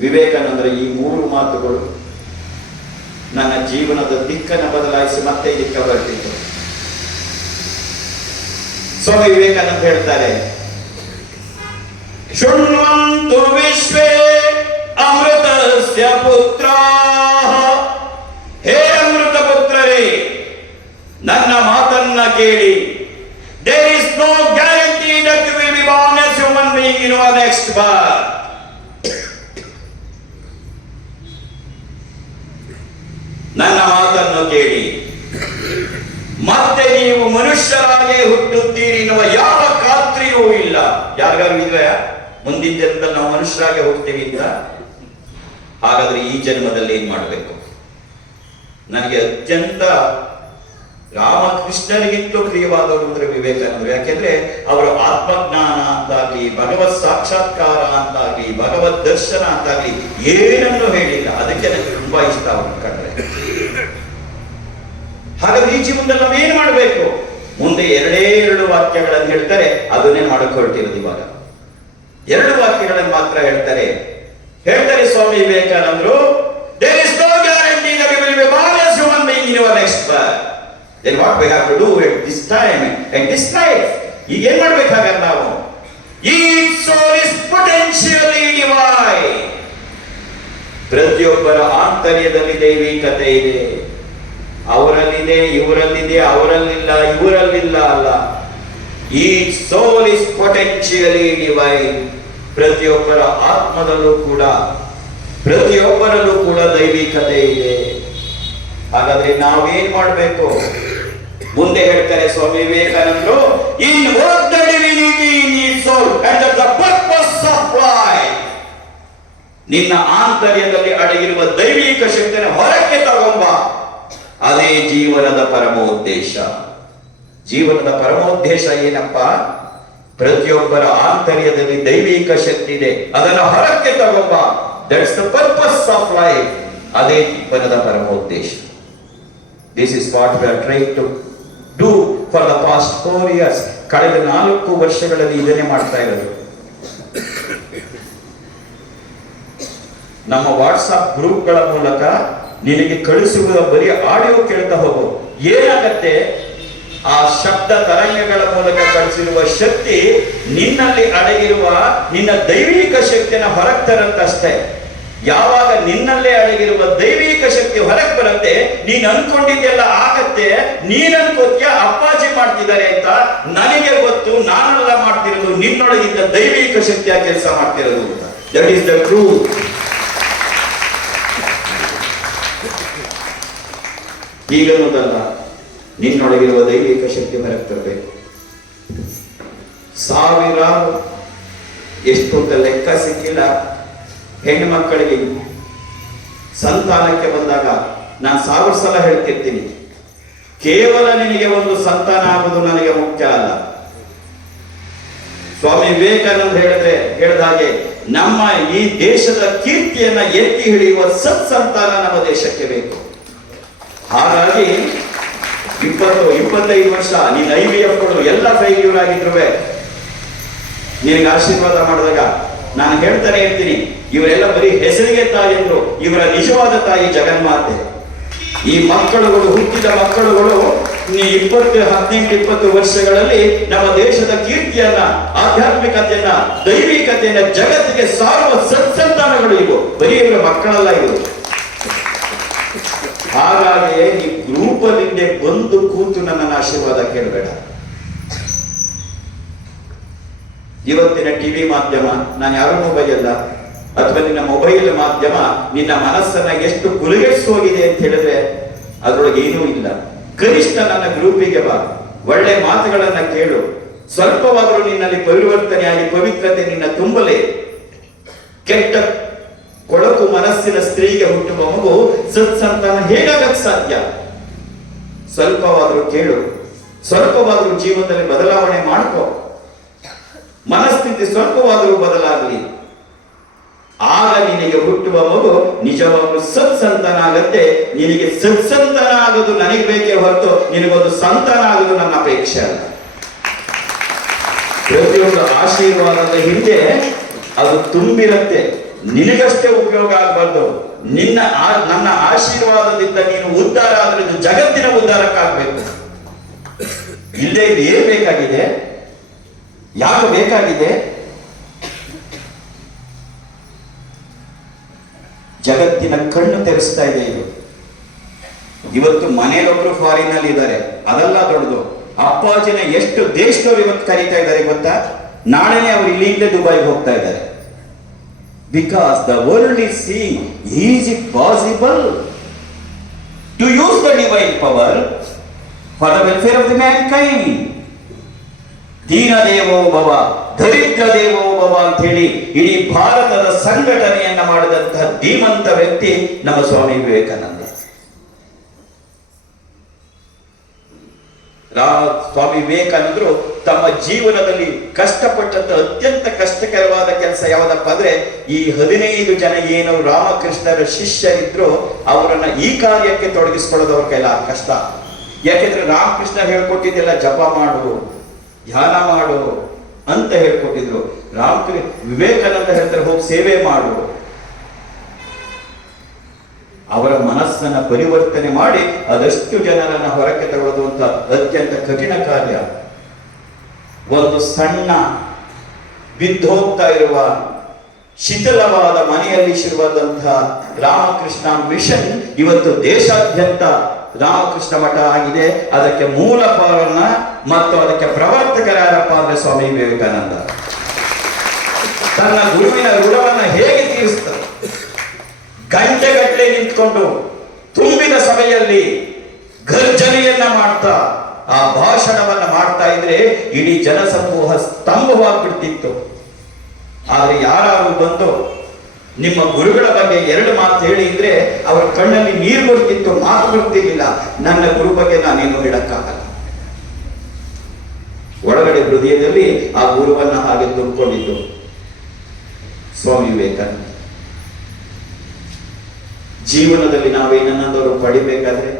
ವಿವೇಕಾನಂದರ ಈ 3 ಮಾತುಗಳು ನನ್ನ ಜೀವನದ ದಿಕ್ಕನ್ನು ಬದಲಾಯಿಸಿ ಮತ್ತೆ ಇದಕ್ಕೆ ಬರ್ತಿತ್ತು. ಸ್ವಾಮಿ ವಿವೇಕಾನಂದ ಹೇಳ್ತಾರೆ, ಶೃಣ್ವಂತು ವಿಶ್ವೇ ಅಮೃತಸ್ಯ ಪುತ್ರಾಃ. ಹೇ ಅಮೃತ ಪುತ್ರರೇ, ನನ್ನ ಮಾತನ್ನ ಕೇಳಿ. There is no guarantee that you will be born as human being in your next birth. ನನ್ನ ಮಾತನ್ನು ಕೇಳಿ, ಮತ್ತೆ ನೀವು ಮನುಷ್ಯರಾಗೇ ಹುಟ್ಟುತ್ತೀರಿ ಎನ್ನುವ ಯಾವ ಖಾತ್ರಿಯೂ ಇಲ್ಲ. ಯಾರಿಗಾರು ಇದ್ರೆ ಮುಂದಿನ ಜನ್ಮದಲ್ಲಿ ನಾವು ಮನುಷ್ಯರಾಗೆ ಹುಟ್ಟುತ್ತೀವಿ ಅಂತ? ಹಾಗಾದ್ರೆ ಈ ಜನ್ಮದಲ್ಲಿ ಏನ್ ಮಾಡಬೇಕು? ನನಗೆ ಅತ್ಯಂತ ರಾಮಕೃಷ್ಣನಿಗಿಂತಲೂ ಪ್ರಿಯವಾದವರು ಅಂದ್ರೆ ವಿವೇಕಾನಂದರು. ಯಾಕೆಂದ್ರೆ ಅವರು ಆತ್ಮಜ್ಞಾನ ಅಂತಾಗ್ಲಿ, ಭಗವತ್ ಸಾಕ್ಷಾತ್ಕಾರ ಅಂತಾಗ್ಲಿ, ಭಗವತ್ ದರ್ಶನ ಅಂತಾಗ್ಲಿ ಏನನ್ನೂ ಹೇಳಿಲ್ಲ. ಅದಕ್ಕೆ ನನಗೆ ತುಂಬಾ ಇಷ್ಟ ಅವ್ರನ್ನ ಕಂಡ್ರೆ. ಹಾಗಾದ್ರೆ ಈ ಜೀವನದಲ್ಲಿ ನಾವೇನ್ ಮಾಡಬೇಕು? ಮುಂದೆ 2 ವಾಕ್ಯಗಳನ್ನು ಹೇಳ್ತಾರೆ, ಅದನ್ನೇ ಮಾಡಕ್ ಹೊರಟಿರೋದು. ಇವಾಗ 2 ವಾಕ್ಯಗಳನ್ನು ಮಾತ್ರ ಹೇಳ್ತಾರೆ ಸ್ವಾಮಿ ವಿವೇಕಾನಂದರು. There is no guarantee that you will be born as human being in your next birth. Then what we have to do at this time and this life? ಈಗ ಏನ್ ಮಾಡ್ಬೇಕಾಗಲ್ಲ ನಾವು? Each soul is potentially divine. ಪ್ರತಿಯೊಬ್ಬರ ಆಂತರ್ಯದಲ್ಲಿ ದೈವಿಕತೆ ಇದೆ. ಅವರಲ್ಲಿದೆ, ಇವರಲ್ಲಿದೆ, ಅವರಲ್ಲಿಲ್ಲ, ಇವರಲ್ಲಿಲ್ಲ ಅಲ್ಲ. Each soul is potentially divine. ಪ್ರತಿಯೊಬ್ಬರ ಆತ್ಮದಲ್ಲೂ ಕೂಡ, ಪ್ರತಿಯೊಬ್ಬರಲ್ಲೂ ಕೂಡ ದೈವಿಕತೆ ಇದೆ. ಹಾಗಾದ್ರೆ ನಾವೇನ್ ಮಾಡಬೇಕು? ಮುಂದೆ ಹೇಳ್ತಾರೆ ಸ್ವಾಮಿ ವಿವೇಕಾನಂದರು, invoke the divinity in his soul and that's the purpose of life. ನಿನ್ನ ಆಂತರ್ಯದಲ್ಲಿ ಅಡಗಿರುವ ದೈವಿಕ ಶಕ್ತಿಯನ್ನು ಹೊರಕ್ಕೆ ತಗೊಂಬ. ಅದೇ ಜೀವನದ ಪರಮೋದ್ದೇಶ. ಜೀವನದ ಪರಮೋದ್ದೇಶ ಏನಪ್ಪ? ಪ್ರತಿಯೊಬ್ಬರ ಆಂತರ್ಯದಲ್ಲಿ ದೈವಿಕ ಶಕ್ತಿ ಇದೆ, ಅದನ್ನು ಹೊರಕ್ಕೆ ತಗೊಂಬ. That's the purpose of life. ಅದೇ ಜೀವನದ ಪರಮೋದ್ದೇಶ. This is what we are trying to do for the past 4 years. ಕಳೆದ 4 ವರ್ಷಗಳಲ್ಲಿ ಇದನ್ನೇ ಮಾಡ್ತಾ ಇರೋದು. ನಮ್ಮ ವಾಟ್ಸ್ಆಪ್ ಗ್ರೂಪ್ಗಳ ಮೂಲಕ ನಿನಗೆ ಕಳಿಸುವ ಬರೀ ಆಡಿಯೋ ಕೇಳ್ತಾ ಹೋಗು. ಏನಾಗತ್ತೆ? ಆ ಶಬ್ದ ತರಂಗಗಳ ಮೂಲಕ ಕಳಿಸಿರುವ ಶಕ್ತಿ ನಿನ್ನಲ್ಲಿ ಅಡಗಿರುವ ನಿನ್ನ ದೈವಿಕ ಶಕ್ತಿಯನ್ನು ಹೊರಗೆ ತರಂತಷ್ಟೇ. ಯಾವಾಗ ನಿನ್ನಲ್ಲೇ ಅಡಗಿರುವ ದೈವಿಕ ಶಕ್ತಿ ಹೊರಗೆ ಬರುತ್ತೆ, ನೀನ್ ಅನ್ಕೊಂಡಿದ್ದೆಲ್ಲ ಆಗತ್ತೆ. ನೀನ್ ಅನ್ಕೋತ್ಯ ಅಪ್ಪಾಜಿ ಮಾಡ್ತಿದ್ದಾರೆ ಅಂತ. ನನಗೆ ಗೊತ್ತು, ನಾನೆಲ್ಲ ಮಾಡ್ತಿರೋದು ನಿನ್ನೊಳಗಿದ್ದ ದೈವಿಕ ಶಕ್ತಿಯ ಕೆಲಸ ಮಾಡ್ತಿರೋದು ಅಂತ. That is the truth. ಈಗನ್ನೋದಲ್ಲ, ನಿನ್ನೊಳಗಿರುವ ದೈವಿಕ ಶಕ್ತಿ ಹೊರಗೆ ತರಬೇಕು. 1000 ಎಷ್ಟು ಅಂತ ಲೆಕ್ಕ ಸಿಕ್ಕಿಲ್ಲ. ಹೆಣ್ಣು ಮಕ್ಕಳಿಗೆ ಸಂತಾನಕ್ಕೆ ಬಂದಾಗ ನಾನು 1000 ಸಲ ಹೇಳ್ತಿರ್ತೀನಿ, ಕೇವಲ ನಿನಗೆ ಒಂದು ಸಂತಾನ ಆಗುವುದು ನನಗೆ ಮುಖ್ಯ ಅಲ್ಲ. ಸ್ವಾಮಿ ವಿವೇಕಾನಂದ ಹೇಳಿದ ಹಾಗೆ ನಮ್ಮ ಈ ದೇಶದ ಕೀರ್ತಿಯನ್ನ ಎತ್ತಿ ಹಿಡಿಯುವ ಸತ್ಸಂತಾನ ನಮ್ಮ ದೇಶಕ್ಕೆ ಬೇಕು. ಹಾಗಾಗಿ 20-25 ವರ್ಷ ನೀನು IVF ಎಲ್ಲ ಫೇಲ್ಯೂರ್ ಆಗಿದ್ರು ನಿನಗೆ ಆಶೀರ್ವಾದ ಮಾಡಿದಾಗ ನಾನು ಹೇಳ್ತಾನೆ ಇರ್ತೀನಿ, ಇವರೆಲ್ಲ ಬರೀ ಹೆಸರಿಗೆ ತಾಯಿದ್ರು, ಇವರ ನಿಜವಾದ ತಾಯಿ ಜಗನ್ಮಾತೆ. ಈ ಮಕ್ಕಳುಗಳು, ಹುಟ್ಟಿದ ಮಕ್ಕಳುಗಳು 18-20 ವರ್ಷಗಳಲ್ಲಿ ನಮ್ಮ ದೇಶದ ಕೀರ್ತಿಯನ್ನ, ಆಧ್ಯಾತ್ಮಿಕತೆಯನ್ನ, ದೈವಿಕತೆಯನ್ನ ಜಗತ್ತಿಗೆ ಸಾರುವ ಸತ್ಸಂತಾನಗಳು ಇವು. ಬರೀ ಇವರ ಮಕ್ಕಳಲ್ಲ ಇವರು. ಹಾಗಾಗಿ ಈ ಗ್ರೂಪಲ್ಲಿಂದ ಬಂದು ಕೂತು ನನ್ನನ್ನು ಆಶೀರ್ವಾದ ಕೇಳಬೇಡ. ಇವತ್ತಿನ ಟಿವಿ ಮಾಧ್ಯಮ, ನಾನು ಯಾರನ್ನೂ ಬೈಯಲ್ಲ, ಅಥವಾ ನಿನ್ನ ಮೊಬೈಲ್ ಮಾಧ್ಯಮ ನಿನ್ನ ಮನಸ್ಸನ್ನ ಎಷ್ಟು ಗುರುಗೆಡಿಸೋಗಿದೆ ಅಂತ ಹೇಳಿದ್ರೆ ಅದ್ರೊಳಗೆ ಏನೂ ಇಲ್ಲ. ಕನಿಷ್ಠ ನನ್ನ ಗ್ರೂಪಿಗೆ ಬಾ, ಒಳ್ಳೆ ಮಾತುಗಳನ್ನ ಕೇಳು. ಸ್ವಲ್ಪವಾದರೂ ನಿನ್ನಲ್ಲಿ ಪರಿವರ್ತನೆಯಾಗಿ ಪವಿತ್ರತೆ ನಿನ್ನ ತುಂಬಲೇ. ಕೆಟ್ಟ ಕೊಳಕು ಮನಸ್ಸಿನ ಸ್ತ್ರೀಗೆ ಹುಟ್ಟುವ ಮಗು ಸತ್ಸಂತಾನ ಹೇಗಾಗಕ್ಕೆ ಸಾಧ್ಯ? ಸ್ವಲ್ಪವಾದರೂ ಕೇಳು, ಸ್ವಲ್ಪವಾದರೂ ಜೀವನದಲ್ಲಿ ಬದಲಾವಣೆ ಮಾಡ್ಕೋ. ಮನಸ್ಥಿತಿ ಸ್ವಲ್ಪವಾದರೂ ಬದಲಾಗಲಿ. ಆಗ ನಿನಗೆ ಹುಟ್ಟುವ ಮಗು ನಿಜವಾಗ್ಲೂ ಸತ್ಸಂತಾನ ಆಗತ್ತೆ. ನಿನಗೆ ಸತ್ಸಂತಾನ ಆಗೋದು ನನಗೆ ಬೇಕೇ ಹೊರತು ನಿನಗೊಂದು ಸಂತಾನ ಆಗೋದು ನನ್ನ ಅಪೇಕ್ಷೆ ಅಲ್ಲ. ಪ್ರತಿಯೊಂದು ಆಶೀರ್ವಾದದ ಹಿಂದೆ ಅದು ತುಂಬಿರತ್ತೆ. ನಿನಗಷ್ಟೇ ಉಪಯೋಗ ಆಗಬಾರ್ದು. ನನ್ನ ಆಶೀರ್ವಾದದಿಂದ ನೀನು ಉದ್ಧಾರ ಆದ್ರೆ ಇದು ಜಗತ್ತಿನ ಉದ್ಧಾರಕ್ಕಾಗಬೇಕು. ಇಲ್ಲೇ ಇದು ಏನ್ ಬೇಕಾಗಿದೆ? ಯಾಕೆ ಬೇಕಾಗಿದೆ? ಜಗತ್ತಿನ ಕಣ್ಣು ತೆರೆಸ್ತಾ ಇದೆ ಇದು. ಇವತ್ತು ಮನೆಯಲ್ಲೊಬ್ರು ಫಾರಿನ್ ನಲ್ಲಿ ಇದ್ದಾರೆ, ಅದೆಲ್ಲ ದೊಡ್ಡದು. ಅಪ್ಪಾಜಿನ ಎಷ್ಟು ದೇಶದವರು ಇವತ್ತು ಕರೀತಾ ಇದ್ದಾರೆ ಗೊತ್ತಾ? ನಾಳೆನೆ ಅವರು ಇಲ್ಲಿಂದ ದುಬೈಗೆ ಹೋಗ್ತಾ ಇದ್ದಾರೆ. Because the world is seeing, is it possible to use the divine power for the welfare of the mankind? ದೀನ ದೇವೋ ಭವ, ದರಿದ್ರ ದೇವೋ ಭವ ಅಂತ ಹೇಳಿ ಇಡೀ ಭಾರತದ ಸಂಘಟನೆಯನ್ನ ಮಾಡಿದಂತಹ ಧೀಮಂತ ವ್ಯಕ್ತಿ ನಮ್ಮ ಸ್ವಾಮಿ ವಿವೇಕಾನಂದ. ಸ್ವಾಮಿ ವಿವೇಕಾನಂದರು ತಮ್ಮ ಜೀವನದಲ್ಲಿ ಕಷ್ಟಪಟ್ಟಂತ ಅತ್ಯಂತ ಕಷ್ಟಕರವಾದ ಕೆಲಸ ಯಾವುದಪ್ಪ ಅಂದ್ರೆ, ಈ 15 ಜನ ಏನು ರಾಮಕೃಷ್ಣರ ಶಿಷ್ಯರಿದ್ರು ಅವರನ್ನ ಈ ಕಾರ್ಯಕ್ಕೆ ತೊಡಗಿಸ್ಕೊಳ್ಳೋದು ಅವ್ರ ಕೈಲ ಕಷ್ಟ. ಯಾಕೆಂದ್ರೆ ರಾಮಕೃಷ್ಣ ಹೇಳ್ಕೊಟ್ಟಿದ್ದೆಲ್ಲ ಜಪ ಮಾಡು, ಧ್ಯಾನ ಮಾಡು ಅಂತ ಹೇಳ್ಕೊಟ್ಟಿದ್ರು. ವಿವೇಕಾನಂದ ಹೇಳ್ತಾರೆ ಹೋಗಿ ಸೇವೆ ಮಾಡು. ಅವರ ಮನಸ್ಸನ್ನ ಪರಿವರ್ತನೆ ಮಾಡಿ ಅದಷ್ಟು ಜನರನ್ನ ಹೊರಕ್ಕೆ ತಗೊಳ್ಳುವಂತ ಅತ್ಯಂತ ಕಠಿಣ ಕಾರ್ಯ. ಒಂದು ಸಣ್ಣ ಬಿದ್ದೋಗ್ತಾ ಇರುವ ಶಿಥಿಲವಾದ ಮನೆಯಲ್ಲಿ ಶುರುವಾದಂತಹ ರಾಮಕೃಷ್ಣ ಮಿಷನ್ ಇವತ್ತು ದೇಶಾದ್ಯಂತ ರಾಮಕೃಷ್ಣ ಮಠ ಆಗಿದೆ. ಅದಕ್ಕೆ ಮೂಲ ಪಾಲನ ಮತ್ತು ಅದಕ್ಕೆ ಪ್ರವರ್ತಕರಾರಪ್ಪ ಅಂದ್ರೆ ಸ್ವಾಮಿ ವಿವೇಕಾನಂದ. ತನ್ನ ಗುರುವಿನ ಋಣವನ್ನ ಹೇಗೆ ತೀರಿಸ್ತಾರೆ? ಗಂಟೆಗಟ್ಟಲೆ ನಿಂತ್ಕೊಂಡು ತುಂಬಿದ ಸಭೆಯಲ್ಲಿ ಗರ್ಜನೆಯನ್ನ ಮಾಡ್ತಾ ಆ ಭಾಷಣವನ್ನ ಮಾಡ್ತಾ ಇದ್ರೆ ಇಡೀ ಜನಸಮೂಹ ಸ್ತಂಭವಾಗ್ಬಿಡ್ತಿತ್ತು. ಆದ್ರೆ ಯಾರು ಬಂದು ನಿಮ್ಮ ಗುರುಗಳ ಬಗ್ಗೆ ಎರಡು ಮಾತು ಹೇಳಿ ಇದ್ರೆ ಅವರ ಕಣ್ಣಲ್ಲಿ ನೀರು ಬರ್ತಿತ್ತು, ಮಾತು ಬರ್ತಿರ್ಲಿಲ್ಲ. ನನ್ನ ಗುರು ಬಗ್ಗೆ ನಾನೇನು ಹೇಳಕ್ಕಾಗಲ್ಲ. ಒಳಗಡೆ ಹೃದಯದಲ್ಲಿ ಆ ಗುರುವನ್ನ ಹಾಗೆ ತುಂಬಿಕೊಂಡಿದ್ದು ಸ್ವಾಮಿ ವಿವೇಕಾನಂದ. ಜೀವನದಲ್ಲಿ ನಾವೇನನ್ನಾದರೂ ಪಡಿಬೇಕಾದ್ರೆ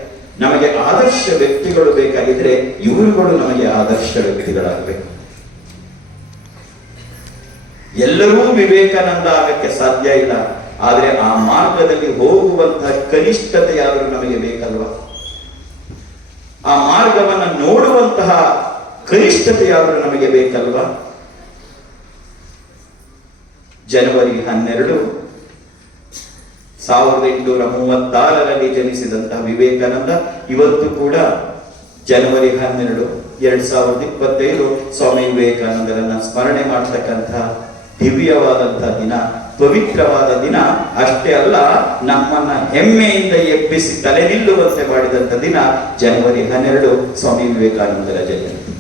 ನಮಗೆ ಆದರ್ಶ ವ್ಯಕ್ತಿಗಳು ಬೇಕಾಗಿದ್ರೆ ಇವರುಗಳು ನಮಗೆ ಆದರ್ಶ ವ್ಯಕ್ತಿಗಳಾಗಬೇಕು. ಎಲ್ಲರೂ ವಿವೇಕಾನಂದ ಆಗಕ್ಕೆ ಸಾಧ್ಯ ಇಲ್ಲ. ಆದ್ರೆ ಆ ಮಾರ್ಗದಲ್ಲಿ ಹೋಗುವಂತಹ ಕನಿಷ್ಠತೆಯಾದರೂ ನಮಗೆ ಬೇಕಲ್ವಾ? ಆ ಮಾರ್ಗವನ್ನ ನೋಡುವಂತಹ ಕನಿಷ್ಠತೆಯಾದರೂ ನಮಗೆ ಬೇಕಲ್ವಾ? ಜನವರಿ 12, 1836 ಜನಿಸಿದಂತಹ ವಿವೇಕಾನಂದ ಇವತ್ತು ಕೂಡ ಜನವರಿ 12, 2025 ಸ್ವಾಮಿ ವಿವೇಕಾನಂದರನ್ನ ಸ್ಮರಣೆ ಮಾಡತಕ್ಕಂತಹ ದಿವ್ಯವಾದಂತಹ ದಿನ, ಪವಿತ್ರವಾದ ದಿನ. ಅಷ್ಟೇ ಅಲ್ಲ, ನಮ್ಮನ್ನ ಹೆಮ್ಮೆಯಿಂದ ಎಬ್ಬಿಸಿ ತಲೆ ನಿಲ್ಲುವಂತೆ ಮಾಡಿದಂತ ದಿನ ಜನವರಿ 12 ಸ್ವಾಮಿ ವಿವೇಕಾನಂದರ ಜಯಂತಿ.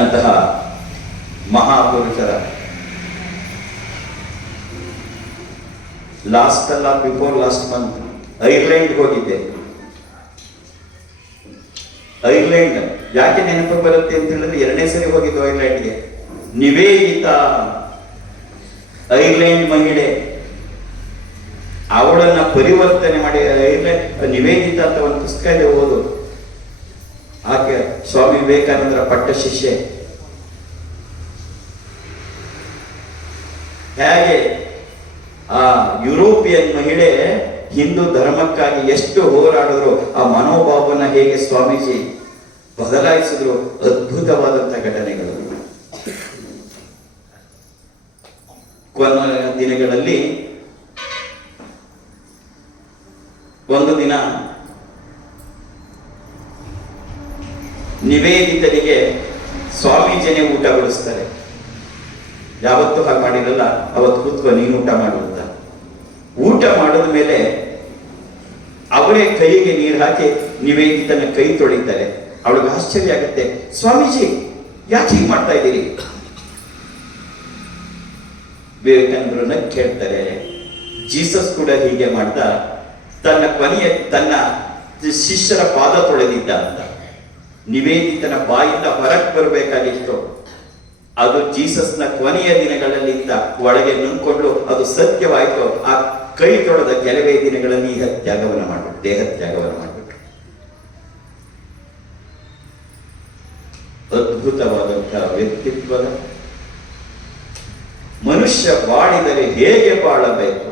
ಅಂತಹ ಮಹಾಪುರುಷರ ಲಾಸ್ಟ್ ಅಲ್ಲ, ಬಿಫೋರ್ ಲಾಸ್ಟ್ ಮಂತ್ ಐರ್ಲೆಂಡ್ ಹೋಗಿದ್ದೆ. ಐರ್ಲೆಂಡ್ ಯಾಕೆ ನೆನಪು ಬರುತ್ತೆ ಅಂತ ಹೇಳಿದ್ರೆ, 2ನೇ ಸರಿ ಹೋಗಿದ್ದು ಐರ್ಲೆಂಡ್ಗೆ. ನಿವೇದಿತಾ, ಐರ್ಲೆಂಡ್ ಮಹಿಳೆ, ಅವಳನ್ನ ಪರಿವರ್ತನೆ ಮಾಡಿ ಐರ್ಲೆಂಡ್ ನಿವೇದಿತಾ ಅಂತ ಒಂದು ಪುಸ್ತಕ ಇದೆ, ಓದು. ಆಕೆ ಸ್ವಾಮಿ ವಿವೇಕಾನಂದರ ಪಟ್ಟ ಶಿಷ್ಯೆ. ಹೇಗೆ ಆ ಯುರೋಪಿಯನ್ ಮಹಿಳೆ ಹಿಂದೂ ಧರ್ಮಕ್ಕಾಗಿ ಎಷ್ಟು ಹೋರಾಡಿದ್ರು, ಆ ಮನೋಭಾವನ ಹೇಗೆ ಸ್ವಾಮೀಜಿ ಬದಲಾಯಿಸಿದ್ರು. ಅದ್ಭುತವಾದಂತಹ ಘಟನೆಗಳು. ಕೊನೆಯ ದಿನಗಳಲ್ಲಿ ಒಂದು ದಿನ ನಿವೇದಿತನಿಗೆ ಸ್ವಾಮೀಜಿನೇ ಊಟ ಬಡಿಸ್ತಾರೆ. ಯಾವತ್ತೂ ಹಾಗೆ ಮಾಡಿರಲ್ಲ. ಅವತ್ತು ಕೂತ್ಕೊ, ನೀನು ಊಟ ಮಾಡುವಂತ. ಊಟ ಮಾಡಿದ ಮೇಲೆ ಅವರೇ ಕೈಗೆ ನೀರು ಹಾಕಿ ನಿವೇದಿತನ ಕೈ ತೊಳಿತಾರೆ. ಅವಳಿಗೆ ಆಶ್ಚರ್ಯ ಆಗುತ್ತೆ, ಸ್ವಾಮೀಜಿ ಯಾಕೆ ಹೀಗೆ ಮಾಡ್ತಾ ಇದ್ದೀರಿ? ವಿವೇಕಾನಂದರನ್ನ ಕೇಳ್ತಾರೆ. ಜೀಸಸ್ ಕೂಡ ಹೀಗೆ ಮಾಡ್ತಾ ತನ್ನ ಶಿಷ್ಯರ ಪಾದ ತೊಳೆದಿದ್ದ ಅಂತ. ನಿವೇದಿತನ ಬಾಯಿಂದ ಹೊರಗೆ ಬರಬೇಕಾಗಿತ್ತು. ಅದು ಜೀಸಸ್ನ ಕೊನೆಯ ದಿನಗಳಲ್ಲಿಂದ ಒಳಗೆ ನುಂಗ್ಕೊಂಡು ಅದು ಸತ್ಯವಾಯಿತು. ಆ ಕೈ ತೊಳೆದ ಕೆಲವೇ ದಿನಗಳಲ್ಲಿ ದೇಹ ತ್ಯಾಗವನ್ನು ಮಾಡಿಬಿಟ್ರು. ಅದ್ಭುತವಾದಂತಹ ವ್ಯಕ್ತಿತ್ವದ ಮನುಷ್ಯ ಬಾಳಿದರೆ ಹೇಗೆ ಬಾಳಬೇಕು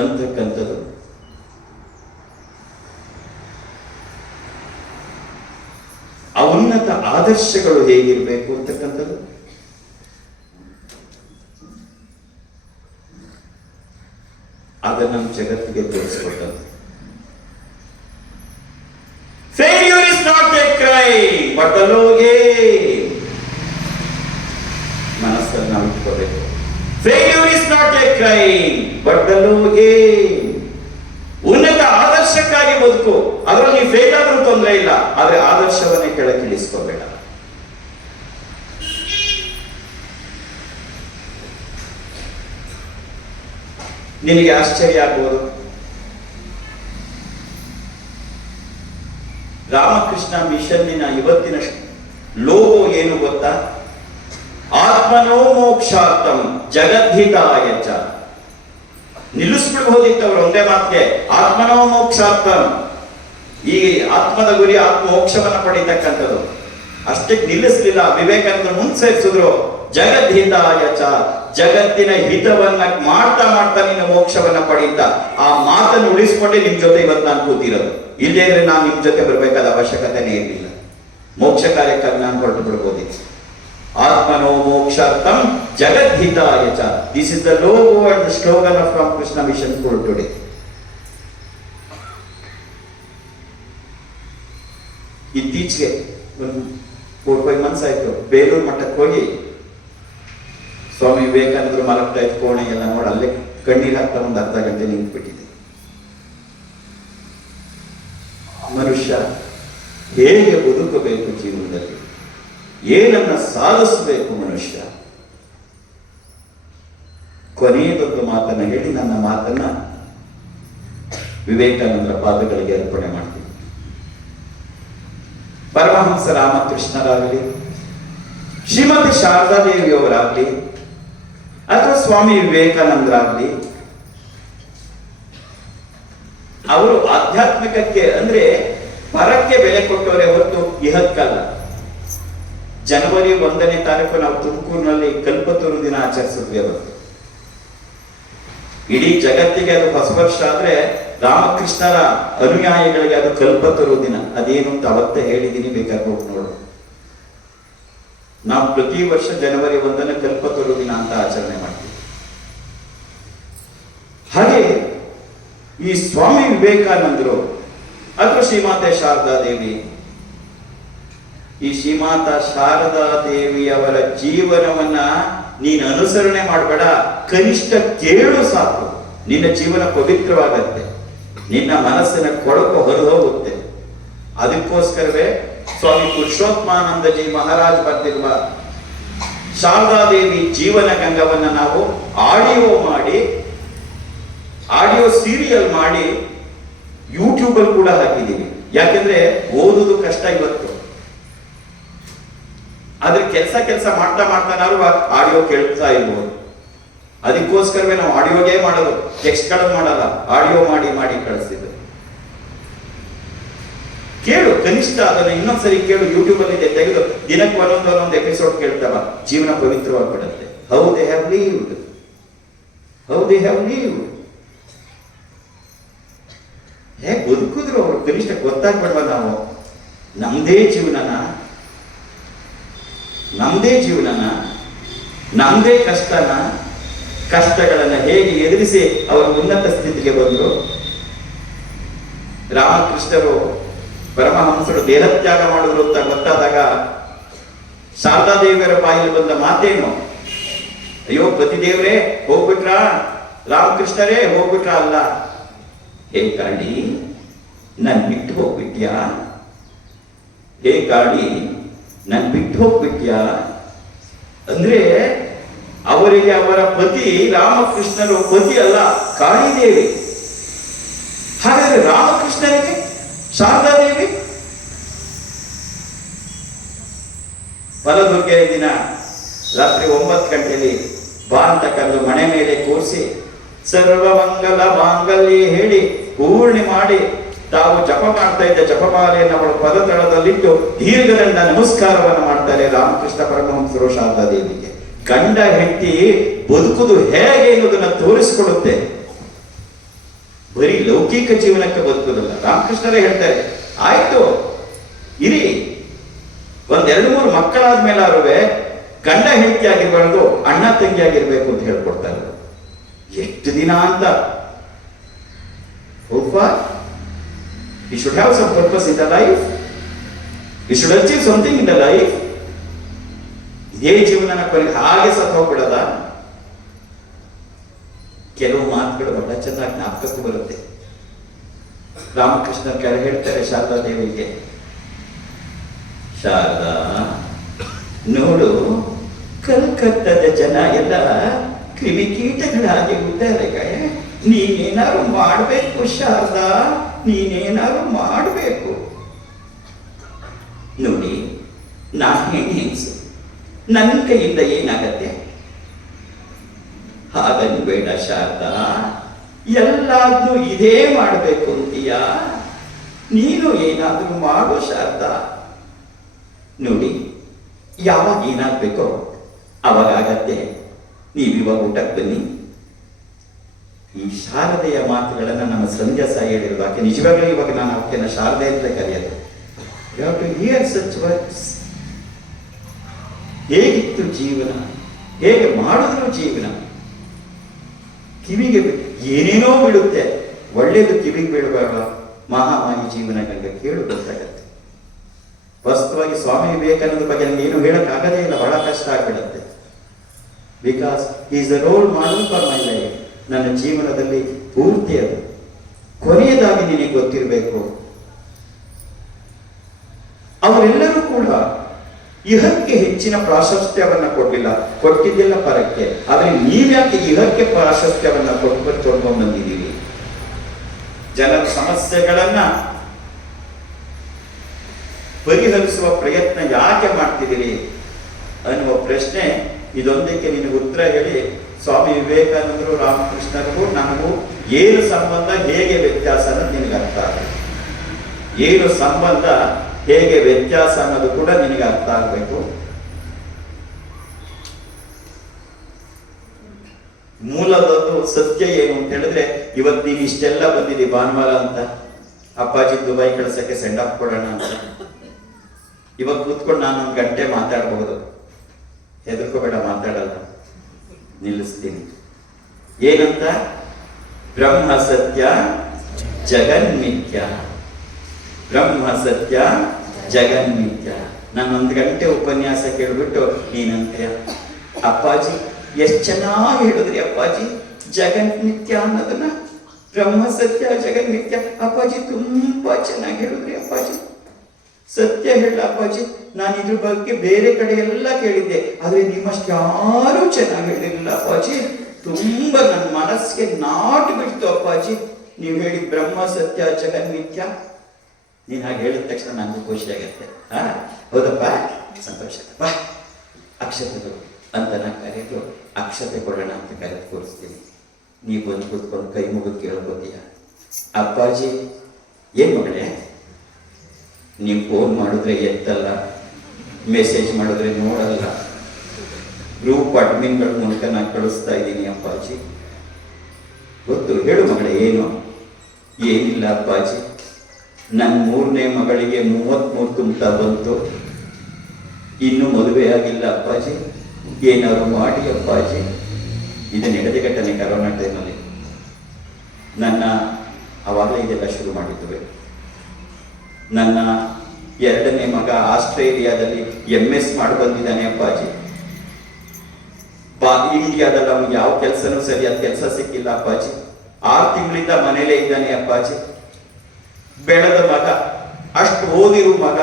ಅಂತಕ್ಕಂಥದ್ದು ಆ ಉನ್ನತ ಆದರ್ಶಗಳು ಹೇಗಿರಬೇಕು ಅಂತಕ್ಕಂಥದ್ದು ಅದನ್ನು ನಮ್ಮ ಜಗತ್ತಿಗೆ ತೋರಿಸಿಕೊಟ್ಟದ್ದು. Failure is not a crime, but a low aim. ಮನಸ್ಸನ್ನು ನಾವು ಇಟ್ಕೋಬೇಕು. Failure is not a crime, but a low aim. ಉನ್ನತ ಆದರ್ಶಕ್ಕಾಗಿ ಬದುಕು. ಅದರಲ್ಲಿ ನೀವು ಫೇಲ್ ಆದ್ರೂ ತೊಂದರೆ ಇಲ್ಲ, ಆದ್ರೆ ಆದರ್ಶವನ್ನೇ ಕೆಳಗಿಳಿಸ್ಕೋಬೇಡ. ನಿನಗೆ ಆಶ್ಚರ್ಯ ಆಗ್ಬೋದು, ರಾಮಕೃಷ್ಣ ಮಿಷನ್ನಿನ ಇವತ್ತಿನ ಲೋಗೋ ಏನು ಗೊತ್ತಾ? ಆತ್ಮನೋ ಮೋಕ್ಷಾರ್ಥಂ ಜಗದ್ಹಿತಾಯ ಚ. ನಿಲ್ಲಿಸ್ಬಿಡ್ಬೋದಿತ್ತು ಅವರು ಒಂದೇ ಮಾತಿಗೆ, ಆತ್ಮನೋ ಮೋಕ್ಷಾರ್ಥಂ. ಈ ಆತ್ಮದ ಗುರಿ ಆತ್ಮ ಮೋಕ್ಷವನ್ನ ಪಡೀತಕ್ಕಂಥದ್ದು. ಅಷ್ಟಕ್ಕೆ ನಿಲ್ಲಿಸಲಿಲ್ಲ. ವಿವೇಕಾನಂದ ಮುಂದೆ ಸೇರಿಸಿದ್ರು, ಜಗದ್ಹಿತಾಯ ಚ, ಜಗತ್ತಿನ ಹಿತವನ್ನ ಮಾಡ್ತಾ ಮಾಡ್ತಾ ನಿನ್ನ ಮೋಕ್ಷವನ್ನ ಪಡೀತಾ ಆ ಮಾತನ್ನು ಉಳಿಸ್ಕೊಂಡೆ ನಿಮ್ ಜೊತೆ ಇವತ್ತು ನಾನು ಕೂತಿರೋದು. ಇಲ್ಲೇ ಇದ್ರೆ ನಾನು ನಿಮ್ ಜೊತೆ ಬರ್ಬೇಕಾದ ಅವಶ್ಯಕತೆನೇ ಇರಲಿಲ್ಲ. ಮೋಕ್ಷ ಕಾರ್ಯಕ್ಕಾಗಿ ನಾನು ಹೊರಟು ಬಿಡ್ಬೋದಿತ್ತು. ಆತ್ಮನೋ ಮೋಕ್ಷಾರ್ಥಂ ಜಗದ್ಹಿತಾಯ ಚ. This is the logo and the slogan of Ramakrishna Mission for today. ಇತ್ತೀಚೆಗೆ ಒಂದು 4-5 months ಆಯ್ತು, ಬೇಲೂರು ಮಠಕ್ಕೆ ಹೋಗಿ ಸ್ವಾಮಿ ವಿವೇಕಾನಂದರು ಮಲಗ್ತಾ ಇದ್ದ ಕೋಣೆ ಎಲ್ಲ ನೋಡಿ ಅಲ್ಲೇ ಕಣ್ಣೀರು ಹಾಕ್ತಾ ಒಂದು ಅರ್ಧ ಗಂಟೆ ನಿಂತ್ಬಿಟ್ಟಿದೆ. ಮನುಷ್ಯ ಹೇಗೆ ಬದುಕಬೇಕು ಜೀವನದಲ್ಲಿ, ಏನನ್ನ ಸಾಧಿಸಬೇಕು ಮನುಷ್ಯ. ಕೊನೆಯದೊಂದು ಮಾತನ್ನ ಹೇಳಿ ನನ್ನ ಮಾತನ್ನ ವಿವೇಕಾನಂದರ ಪಾದಗಳಿಗೆ ಅರ್ಪಣೆ ಮಾಡ್ತೀನಿ. ಪರಮಹಂಸ ರಾಮಕೃಷ್ಣರಾಗಲಿ, ಶ್ರೀಮತಿ ಶಾರದಾದೇವಿಯವರಾಗಲಿ, ಅಥವಾ ಸ್ವಾಮಿ ವಿವೇಕಾನಂದರಾಗಲಿ, ಅವರು ಆಧ್ಯಾತ್ಮಿಕಕ್ಕೆ ಅಂದ್ರೆ ಪರಕ್ಕೆ ಬೆಲೆ ಕೊಟ್ಟವರೇ ಹೊರತು ಇಹಕ್ಕಲ್ಲ. ಜನವರಿ 1ನೇ ತಾರೀಕು ನಾವು ತುಮಕೂರಿನಲ್ಲಿ ಕಲ್ಪತರು ದಿನ ಆಚರಿಸಿದ್ವಿ. ಅವತ್ತು ಇಡೀ ಜಗತ್ತಿಗೆ ಅದು ಹೊಸ ವರ್ಷ ಆದ್ರೆ ರಾಮಕೃಷ್ಣರ ಅನುಯಾಯಿಗಳಿಗೆ ಅದು ಕಲ್ಪತರು ದಿನ. ಅದೇನು ಅಂತ ಅವತ್ತೇ ಹೇಳಿದ್ದೀನಿ, ಬೇಕಾದ್ರೆ ಹೋಗಿ ನೋಡು. ನಾವು ಪ್ರತಿ ವರ್ಷ ಜನವರಿ 1ನೇ ಕಲ್ಪತರು ದಿನ ಅಂತ ಆಚರಣೆ ಮಾಡ್ತೀವಿ. ಹಾಗೆ ಈ ಸ್ವಾಮಿ ವಿವೇಕಾನಂದರು ಅಥವಾ ಶ್ರೀಮಾತೆ ಶಾರದಾದೇವಿ, ಈ ಶ್ರೀಮಾತಾ ಶಾರದಾದೇವಿಯವರ ಜೀವನವನ್ನ ನೀನು ಅನುಸರಣೆ ಮಾಡಬೇಡ, ಕನಿಷ್ಠ ಕೇಳು ಸಾಕು. ನಿನ್ನ ಜೀವನ ಪವಿತ್ರವಾಗತ್ತೆ, ನಿನ್ನ ಮನಸ್ಸಿನ ಕೊಳಕು ಹೊರಹೋಗುತ್ತೆ. ಅದಕ್ಕೋಸ್ಕರವೇ ಸ್ವಾಮಿ ಪುರುಷೋತ್ತಮಾನಂದಜಿ ಮಹಾರಾಜ್ ಬರೆದಿರುವ ಶಾರದಾದೇವಿ ಜೀವನ ಗಂಗವನ್ನ ನಾವು ಆಡಿಯೋ ಸೀರಿಯಲ್ ಮಾಡಿ ಯೂಟ್ಯೂಬ್ ಅಲ್ಲಿ ಕೂಡ ಹಾಕಿದ್ದೀವಿ. ಯಾಕೆಂದ್ರೆ ಓದುದು ಕಷ್ಟ ಇವತ್ತು, ಆದ್ರೆ ಕೆಲಸ ಮಾಡ್ತಾ ನಾವು ಆಡಿಯೋ ಕೇಳ್ತಾ ಇರ್ಬೋದು. ಅದಕ್ಕೋಸ್ಕರವೇ ನಾವು ಆಡಿಯೋಗೆ ಮಾಡೋದು, ಟೆಕ್ಸ್ಟ್ ಗಳನ್ನು ಮಾಡಲ್ಲ, ಆಡಿಯೋ ಮಾಡಿ ಕಳಿಸ್ತಿದ್ದು. ಕೇಳು, ಕನಿಷ್ಠ ಅದನ್ನ ಇನ್ನೊಂದ್ಸರಿ ಕೇಳು. ಯೂಟ್ಯೂಬ್ ಅಲ್ಲಿ ತೆಗೆದು ದಿನಕ್ಕೆ ಒಂದೊಂದು ಎಪಿಸೋಡ್ ಕೇಳ್ತಾವ, ಜೀವನ ಪವಿತ್ರವಾಗಿಬಿಡುತ್ತೆ. ಹೌ ದೇ ಹ್ಯಾವ್ ಲೀವ್ಡ್, ಹೇಗೆ ಬದುಕಿದ್ರು ಅವರು ಕನಿಷ್ಠ ಗೊತ್ತಾಗ್ಬಿಡ್ವ. ನಾವು ನಮ್ದೇ ಜೀವನನ ನಮ್ದೇ ಕಷ್ಟಗಳನ್ನ ಹೇಗೆ ಎದುರಿಸಿ ಅವರು ಉನ್ನತ ಸ್ಥಿತಿಗೆ ಬಂದರು. ರಾಮಕೃಷ್ಣರು ಪರಮಹಂಸರು ದೇಹತ್ಯಾಗ ಮಾಡಿದ್ರು ಅಂತ ಗೊತ್ತಾದಾಗ ಶಾರದಾದೇವಿಯರ ಬಾಯಲ್ಲಿ ಬಂದ ಮಾತೇನು? ಅಯ್ಯೋ ಪತಿದೇವರೇ ಹೋಗ್ಬಿಟ್ರಾ, ರಾಮಕೃಷ್ಣರೇ ಹೋಗ್ಬಿಟ್ರಾ ಅಲ್ಲ. ಹೇ ಕಾಳಿ, ನನ್ ಬಿಟ್ಟು ಹೋಗ್ಬಿಟ್ಯಾ? ಹೇ ಕಾಳಿ, ನನ್ ಬಿಟ್ಟು ಹೋಗ್ಬಿಟ್ಯಾ? ಅಂದ್ರೆ ಅವರಿಗೆ ಅವರ ಪತಿ ರಾಮಕೃಷ್ಣರು ಪತಿ ಅಲ್ಲ, ಕಾಳಿದೇವಿ. ಹಾಗಾದ್ರೆ ರಾಮಕೃಷ್ಣರಿಗೆ ಶಾರದಾದೇವಿ ಬಲದುರ್ಗೆಯ ದಿನ ರಾತ್ರಿ 9 ಗಂಟೆಯಲ್ಲಿ ಬಾ ಅಂತ ಕರೆದು ಮನೆ ಮೇಲೆ ಕೂರಿಸಿ ಸರ್ವಮಂಗಲ ಮಾಂಗಲ್ಯ ಹೇಳಿ ಪೂರ್ಣಿ ಮಾಡಿ ತಾವು ಜಪ ಮಾಡ್ತಾ ಇದ್ದ ಜಪಮಾಲೆಯನ್ನು ಅವಳ ಪದತಳದಲ್ಲಿಟ್ಟು ದೀರ್ಘದಂಡ ನಮಸ್ಕಾರವನ್ನು ಮಾಡ್ತಾರೆ ರಾಮಕೃಷ್ಣ ಪರಮಹಂಸರು ಶಾರದಾದೇವಿಗೆ. ಗಂಡ ಹೆಂಡತಿ ಬದುಕುದು ಹೇಗೆ ಎನ್ನುವುದನ್ನು ತೋರಿಸಿಕೊಡುತ್ತೆ. ಬರೀ ಲೌಕಿಕ ಜೀವನಕ್ಕೆ ಬದುಕುದಲ್ಲ. ರಾಮಕೃಷ್ಣರೇ ಹೇಳ್ತಾರೆ, ಆಯ್ತು ಇರಿ, 1-2-3 ಮಕ್ಕಳಾದ್ಮೇಲಾರುವೆ ಗಂಡ ಹೆಂಡತಿ ಆಗಿರ್ಬಾರ್ದು, ಅಣ್ಣ ತಂಗಿ ಆಗಿರ್ಬೇಕು ಅಂತ ಹೇಳ್ಕೊಡ್ತಾರೆ. ಎಷ್ಟು ದಿನ ಅಂತ? You should have some purpose in the life. You should achieve something in the life. ಇದೇ ಜೀವನ ಕೊನೆಗೆ ಹಾಗೆ ಸತ್ತು ಹೋಗ್ಬಿಡದ? ಕೆಲವು ಮಾತುಗಳು ಬಹಳ ಚೆನ್ನಾಗಿ ಜ್ಞಾಪಕಕ್ಕೂ ಬರುತ್ತೆ. ರಾಮಕೃಷ್ಣ ಹೇಳ್ತಾರೆ ಶಾರದಾದೇವಿಗೆ, ಶಾರದಾ ನೋಡು, ಕಲ್ಕತ್ತದ ಜನ ಎಲ್ಲ ಕ್ರಿಮಿಕೀಟಗಳಾಗಿ ಬಿಟ್ಟಾರೆ. ನೀನೇನಾದ್ರು ಮಾಡಬೇಕು ಶಾರದಾ, ನೀನೇನಾದ್ರು ಮಾಡಬೇಕು. ನೋಡಿ, ನಾನು ಹೆಂಗಸು, ನನ್ನ ಕೈಯಿಂದ ಏನಾಗತ್ತೆ? ಹಾಗನ್ಬೇಡ ಶಾರದಾ, ಎಲ್ಲಾದ್ರೂ ಇದೇ ಮಾಡಬೇಕು ಅಂತೀಯ? ನೀನು ಏನಾದ್ರೂ ಮಾಡು ಶಾರದಾ. ನೋಡಿ, ಯಾವಾಗ ಏನಾಗ್ಬೇಕೋ ಅವಾಗತ್ತೆ. ನೀವಿವಾಗ ಊಟಕ್ಕೆ ಬನ್ನಿ. ಈ ಶಾರದೆಯ ಮಾತುಗಳನ್ನು ನಮ್ಮ ಸಂಧ್ಯಾ ಸಾಯಿ ಹೇಳಿರುವ ಆಕೆ ನಿಜವಾಗ್ಲೂ ಇವಾಗ ನಾನು ಆಕೆನ ಶಾರದೆ ಅಂತ ಕರೆಯೋದು. You have to hear such words. ಹೇಗಿತ್ತು ಜೀವನ, ಹೇಗೆ ಮಾಡಿದ್ರು ಜೀವನ. ಕಿವಿಗೆ ಏನೇನೋ ಬೀಳುತ್ತೆ, ಒಳ್ಳೇದು ಕಿವಿಗೆ ಬೀಳಬೇಡ. ಮಹಾಮಾಯಿ ಜೀವನಗಳಿಗೆ ಕೇಳು ಗೊತ್ತಾಗತ್ತೆ. ವಾಸ್ತವವಾಗಿ ಸ್ವಾಮಿ ವಿವೇಕಾನಂದ ಬಗ್ಗೆ ನಮ್ಗೆ ಏನು ಹೇಳಕ್ಕಾಗದೇ ಇಲ್ಲ, ಬಹಳ ಕಷ್ಟ ಆಗ್ಬಿಡುತ್ತೆ. Because is the role model for my life. ನನ್ನ ಜೀವನದಲ್ಲಿ ಪೂರ್ತಿ ಅದು. ಕೊನೆಯದಾಗಿ ನಿನಗೆ ಗೊತ್ತಿರಬೇಕು, ಅವರೆಲ್ಲರೂ ಕೂಡ ಇಹಕ್ಕೆ ಹೆಚ್ಚಿನ ಪ್ರಾಶಸ್ತ್ಯವನ್ನ ಕೊಡಲಿಲ್ಲ, ಕೊಟ್ಟಿದ್ದಿಲ್ಲ ಪರಕ್ಕೆ. ಆದ್ರೆ ನೀವ್ಯಾಕೆ ಇಹಕ್ಕೆ ಪ್ರಾಶಸ್ತ್ಯವನ್ನ ಕೊಟ್ಕೊಂಡು ಬಂದಿದ್ದೀರಿ? ಜನರ ಸಮಸ್ಯೆಗಳನ್ನ ಪರಿಹರಿಸುವ ಪ್ರಯತ್ನ ಯಾಕೆ ಮಾಡ್ತಿದ್ದೀರಿ ಅನ್ನುವ ಪ್ರಶ್ನೆ. ಇದೊಂದಕ್ಕೆ ನಿನಗೆ ಉತ್ತರ ಹೇಳಿ, ಸ್ವಾಮಿ ವಿವೇಕಾನಂದರು, ರಾಮಕೃಷ್ಣರಿಗೂ ನಮಗೂ ಏನು ಸಂಬಂಧ, ಹೇಗೆ ವ್ಯತ್ಯಾಸ ಅನ್ನೋದು ನಿನಗೆ ಅರ್ಥ ಆಗಬೇಕು. ಏನು ಸಂಬಂಧ, ಹೇಗೆ ವ್ಯತ್ಯಾಸ ಅನ್ನೋದು ಕೂಡ ನಿನಗೆ ಅರ್ಥ ಆಗಬೇಕು. ಮೂಲದೊಂದು ಸತ್ಯ ಏನು ಅಂತ ಹೇಳಿದ್ರೆ, ಇವತ್ತು ನೀನು ಇಷ್ಟೆಲ್ಲ ಬಂದಿದ್ದೀ ಭಾನುವಾರ ಅಂತ, ಅಪ್ಪಾಜಿ ದುಬೈ ಕಳ್ಸಕ್ಕೆ ಸೆಂಡ್ ಆಫ್ ಕೊಡೋಣ ಅಂತ. ಇವಾಗ ಕೂತ್ಕೊಂಡು ನಾನು 1 ಗಂಟೆ ಮಾತಾಡಬಹುದು. ಹೆದರ್ಕೋಬೇಡ, ಮಾತಾಡಲ್ಲ, ನಿಲ್ಲಿಸ್ತೀನಿ. ಏನಂತ? ಬ್ರಹ್ಮ ಸತ್ಯ ಜಗನ್ಮಿಥ್ಯ. ಬ್ರಹ್ಮ ಸತ್ಯ ಜಗನ್ಮಿಥ್ಯ. ನಾನು 1 ಗಂಟೆ ಉಪನ್ಯಾಸ ಕೇಳ್ಬಿಟ್ಟು ನೀನಂತೆ, ಅಪ್ಪಾಜಿ ಎಷ್ಟು ಚೆನ್ನಾಗಿ ಹೇಳಿದ್ರಿ ಅಪ್ಪಾಜಿ ಜಗನ್ಮಿಥ್ಯ ಅನ್ನೋದನ್ನ. ಬ್ರಹ್ಮ ಸತ್ಯ ಜಗನ್ಮಿಥ್ಯ ಅಪ್ಪಾಜಿ ತುಂಬಾ ಚೆನ್ನಾಗಿ ಹೇಳಿದ್ರಿ ಅಪ್ಪಾಜಿ. ಸತ್ಯ ಹೇಳ ಅಪ್ಪಾಜಿ, ನಾನು ಇದ್ರ ಬಗ್ಗೆ ಬೇರೆ ಕಡೆ ಎಲ್ಲ ಕೇಳಿದ್ದೆ, ಆದ್ರೆ ನಿಮ್ಮಷ್ಟು ಯಾರು ಚೆನ್ನಾಗಿ ಹೇಳಿರಲಿಲ್ಲ ಅಪ್ಪಾಜಿ. ತುಂಬಾ ನನ್ನ ಮನಸ್ಸಿಗೆ ನಾಟು ಬಿಡ್ತು ಅಪ್ಪಾಜಿ ನೀವು ಹೇಳಿ ಬ್ರಹ್ಮ ಸತ್ಯ ಜಗನ್ಮಿಥ್ಯ. ನೀನ್ ಹಾಗೆ ಹೇಳಿದ ತಕ್ಷಣ ನನಗೂ ಖುಷಿ ಆಗತ್ತೆ. ಹೌದಪ್ಪ, ಸಂತೋಷ. ಬಾ ಅಕ್ಷತೆಗಳು ಅಂತ ನಾನು ಕರೆದು ಅಕ್ಷತೆ ಕೊಡೋಣ ಅಂತ ಕರೆದು ಕೂರಿಸ್ತೀನಿ. ನೀವು ಬಂದು ಕೂತ್ಕೊಂಡು ಕೈ ಮುಗಿದು ಕೇಳ್ಬೋದೀಯ, ಅಪ್ಪಾಜಿ ಏನ್ ಮಗಳೇ, ನೀವು ಫೋನ್ ಮಾಡಿದ್ರೆ ಎತ್ತಲ್ಲ, ಮೆಸೇಜ್ ಮಾಡಿದ್ರೆ ನೋಡಲ್ಲ, ಗ್ರೂಪ್ ಅಡ್ಮಿನ್ಗಳ ಮೂಲಕ ನಾನು ಕಳಿಸ್ತಾ ಇದ್ದೀನಿ ಅಪ್ಪಾಜಿ. ಗೊತ್ತು, ಹೇಳು ಮಗಳೇ ಏನು? ಏನಿಲ್ಲ ಅಪ್ಪಾಜಿ, ನನ್ನ 3ನೇ ಮಗಳಿಗೆ 33 ತುಂಬ್ತಾ ಬಂತು, ಇನ್ನೂ ಮದುವೆ ಆಗಿಲ್ಲ ಅಪ್ಪಾಜಿ, ಏನಾದ್ರು ಮಾಡಿ ಅಪ್ಪಾಜಿ. ಇದು ನಡೆದ ಘಟನೆ ಕರೋನಾ ಟೈಮಲ್ಲಿ. ನನ್ನ ಅವಾಗಲೇ ಇದೆಲ್ಲ ಶುರು ಮಾಡಿದ್ವಿ. ನನ್ನ 2ನೇ ಮಗ ಆಸ್ಟ್ರೇಲಿಯಾದಲ್ಲಿ MS ಮಾಡಿ ಬಂದಿದ್ದಾನೆ ಅಪ್ಪಾಜಿ. ಇಂಡಿಯಾದಲ್ಲಿ ಅವ್ನಿಗೆ ಯಾವ ಕೆಲಸನೂ ಸರಿಯಾದ ಕೆಲಸ ಸಿಕ್ಕಿಲ್ಲ ಅಪ್ಪಾಜಿ. 6 ತಿಂಗಳಿಂದ ಮನೇಲೇ ಇದ್ದಾನೆ ಅಪ್ಪಾಜಿ. ಬೆಳೆದ ಮಗ, ಅಷ್ಟು ಓದಿರೋ ಮಗ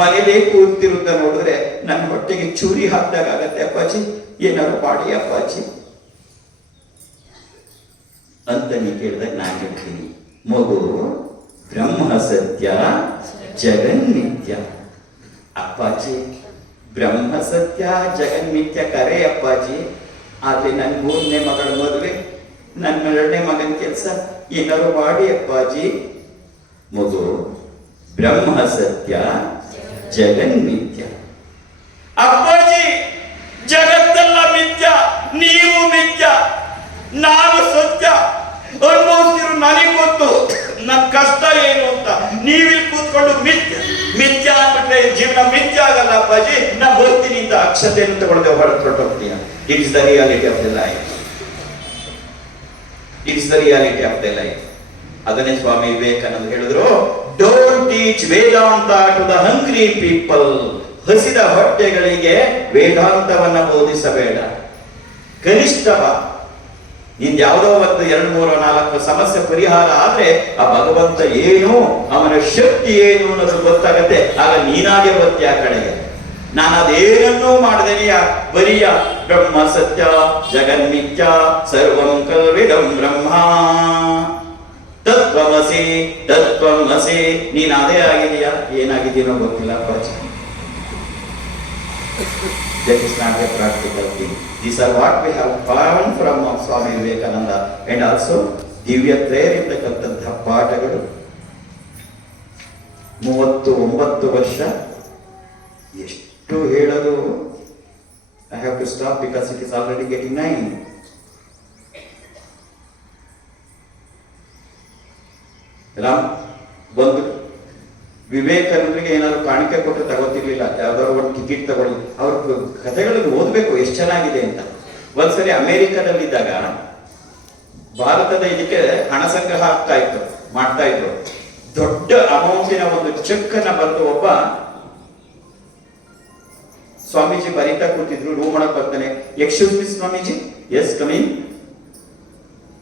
ಮನೇಲೇ ಕೂರ್ತಿರುತ್ತ ನೋಡಿದ್ರೆ ನನ್ನ ಹೊಟ್ಟೆಗೆ ಚೂರಿ ಹಾಕ್ದಾಗ ಆಗತ್ತೆ ಅಪ್ಪಾಜಿ. ಏನಾದ್ರು ಮಾಡಿ ಅಪ್ಪಾಜಿ ಅಂತ ನೀ ಕೇಳಿದಾಗ ನಾನು ಹೇಳ್ತೀನಿ, ಮಗು ಬ್ರಹ್ಮ ಸತ್ಯ ಜಗನ್ಮಿಥ್ಯ. ಅಪ್ಪಾಜಿ ಬ್ರಹ್ಮ ಸತ್ಯ ಜಗನ್ಮಿಥ್ಯ ಕರೆ ಅಪ್ಪಾಜಿ, ಆದ್ರೆ ನನ್ನ 3ನೇ ಮಗಳ ಮದುವೆ, ನನ್ನ 2ನೇ ಮಗನ ಕೆಲಸ ಏನಾದ್ರು ಮಾಡಿ ಅಪ್ಪಾಜಿ. ಮಗು ಬ್ರಹ್ಮ ಸತ್ಯ ಜಗನ್ಮಿಥ್ಯ. ಅಪ್ಪಾಜಿ ಜಗತ್ತೆಲ್ಲ ಮಿಥ್ಯ, ನೀವು ಮಿಥ್ಯ, ನಾನು ಸತ್ಯ. ಅನುಭವಿಸ್ತಿರೋ ನನಗೆ ಗೊತ್ತು ನನ್ನ ಕಷ್ಟ ಏನು ಅಂತ. ನೀವಿಲ್ಲಿ ಕೂತ್ಕೊಂಡು ಮಿಥ್ಯ ಅಂದ್ಬಿಟ್ರೆ ಜೀವನ ಮಿಥ್ಯ ಆಗಲ್ಲ ಅಪ್ಪಾಜಿ. ನಾ ಬರ್ತೀನಿ ಅಂತ ಅಕ್ಷತೆಯನ್ನು ತಗೊಳ್ದೆ ಹೊರಟೋಗ್ತೀಯ. It is the reality of the life. It's the reality of the life. ಅದನ್ನೇ ಸ್ವಾಮಿ ವಿವೇಕಾನಂದ ಹೇಳಿದ್ರು, don't teach Vedanta to the hungry people. ಹಸಿದ ಹೊಟ್ಟೆಗಳಿಗೆ ವೇದಾಂತವನ್ನ ಬೋಧಿಸಬೇಡ. ಕನಿಷ್ಠವ ನಿಂದ ಯಾವುದೋ ಒಂದು 2, 3, 4 ಸಮಸ್ಯೆ ಪರಿಹಾರ ಆದ್ರೆ ಆ ಭಗವಂತ ಏನು, ಅವನ ಶಕ್ತಿ ಏನು ಅನ್ನೋದು ಗೊತ್ತಾಗತ್ತೆ. ಆಗ ನೀನಾಗೆ ಬರ್ತೀಯ ಆ ಕಡೆಗೆ. ನಾನು ಅದೇನನ್ನೂ ಮಾಡದೇನೆಯ ಬರಿಯ ಬ್ರಹ್ಮ ಸತ್ಯ ಜಗನ್ಮಿಥ್ಯ ಸರ್ವಂ ಕಲ್ವಿದಂ ಬ್ರಹ್ಮ ತತ್ವಮಸಿ ತತ್ವಮಸಿ. ನೀನ್ ಅದೇ ಆಗಿದೆಯಾ, ಏನಾಗಿದ್ದೀನೋ ಗೊತ್ತಿಲ್ಲ ಅಪ್ಪಾಜಿ. That is not a practical thing. These are what we have found from Swami Vivekananda and also ದಿವ್ಯ ತ್ರಯರಿರ್ತಕ್ಕಂತಹ ಪಾಠಗಳು. 39 ವರ್ಷ ಎಷ್ಟು ಹೇಳೋದು. I have have to stop because it is already getting 9. Ram ಬಂದು ವಿವೇಕಾನಂದರಿಗೆ ಏನಾದ್ರು ಕಾಣಿಕೆ ಕೊಟ್ಟು ತಗೋತಿರ್ಲಿಲ್ಲ, ಯಾವ್ದಾದ್ರು ಒಂದು ಟಿಕೆಟ್ ತಗೊಳ್ಳಿ, ಅವ್ರ ಕಥೆಗಳನ್ನು ಓದ್ಬೇಕು ಎಷ್ಟು ಚೆನ್ನಾಗಿದೆ ಅಂತ. ಒಂದ್ಸರಿ ಅಮೆರಿಕದಲ್ಲಿದ್ದಾಗ ಭಾರತದ ಇದಕ್ಕೆ ಹಣ ಸಂಗ್ರಹ ಮಾಡ್ತಾ ಇದ್ರು. ದೊಡ್ಡ ಅಮೌಂಟಿನ ಒಂದು ಚೆಕ್ ಅನ್ನ ಬಂದು ಒಬ್ಬ ಸ್ವಾಮೀಜಿ ಬರೀತಾ ಕೂತಿದ್ರು. ರೂಮ್ ಒಳಗೆ ಬರ್ತಾನೆ, excuse me Swamiji, yes coming,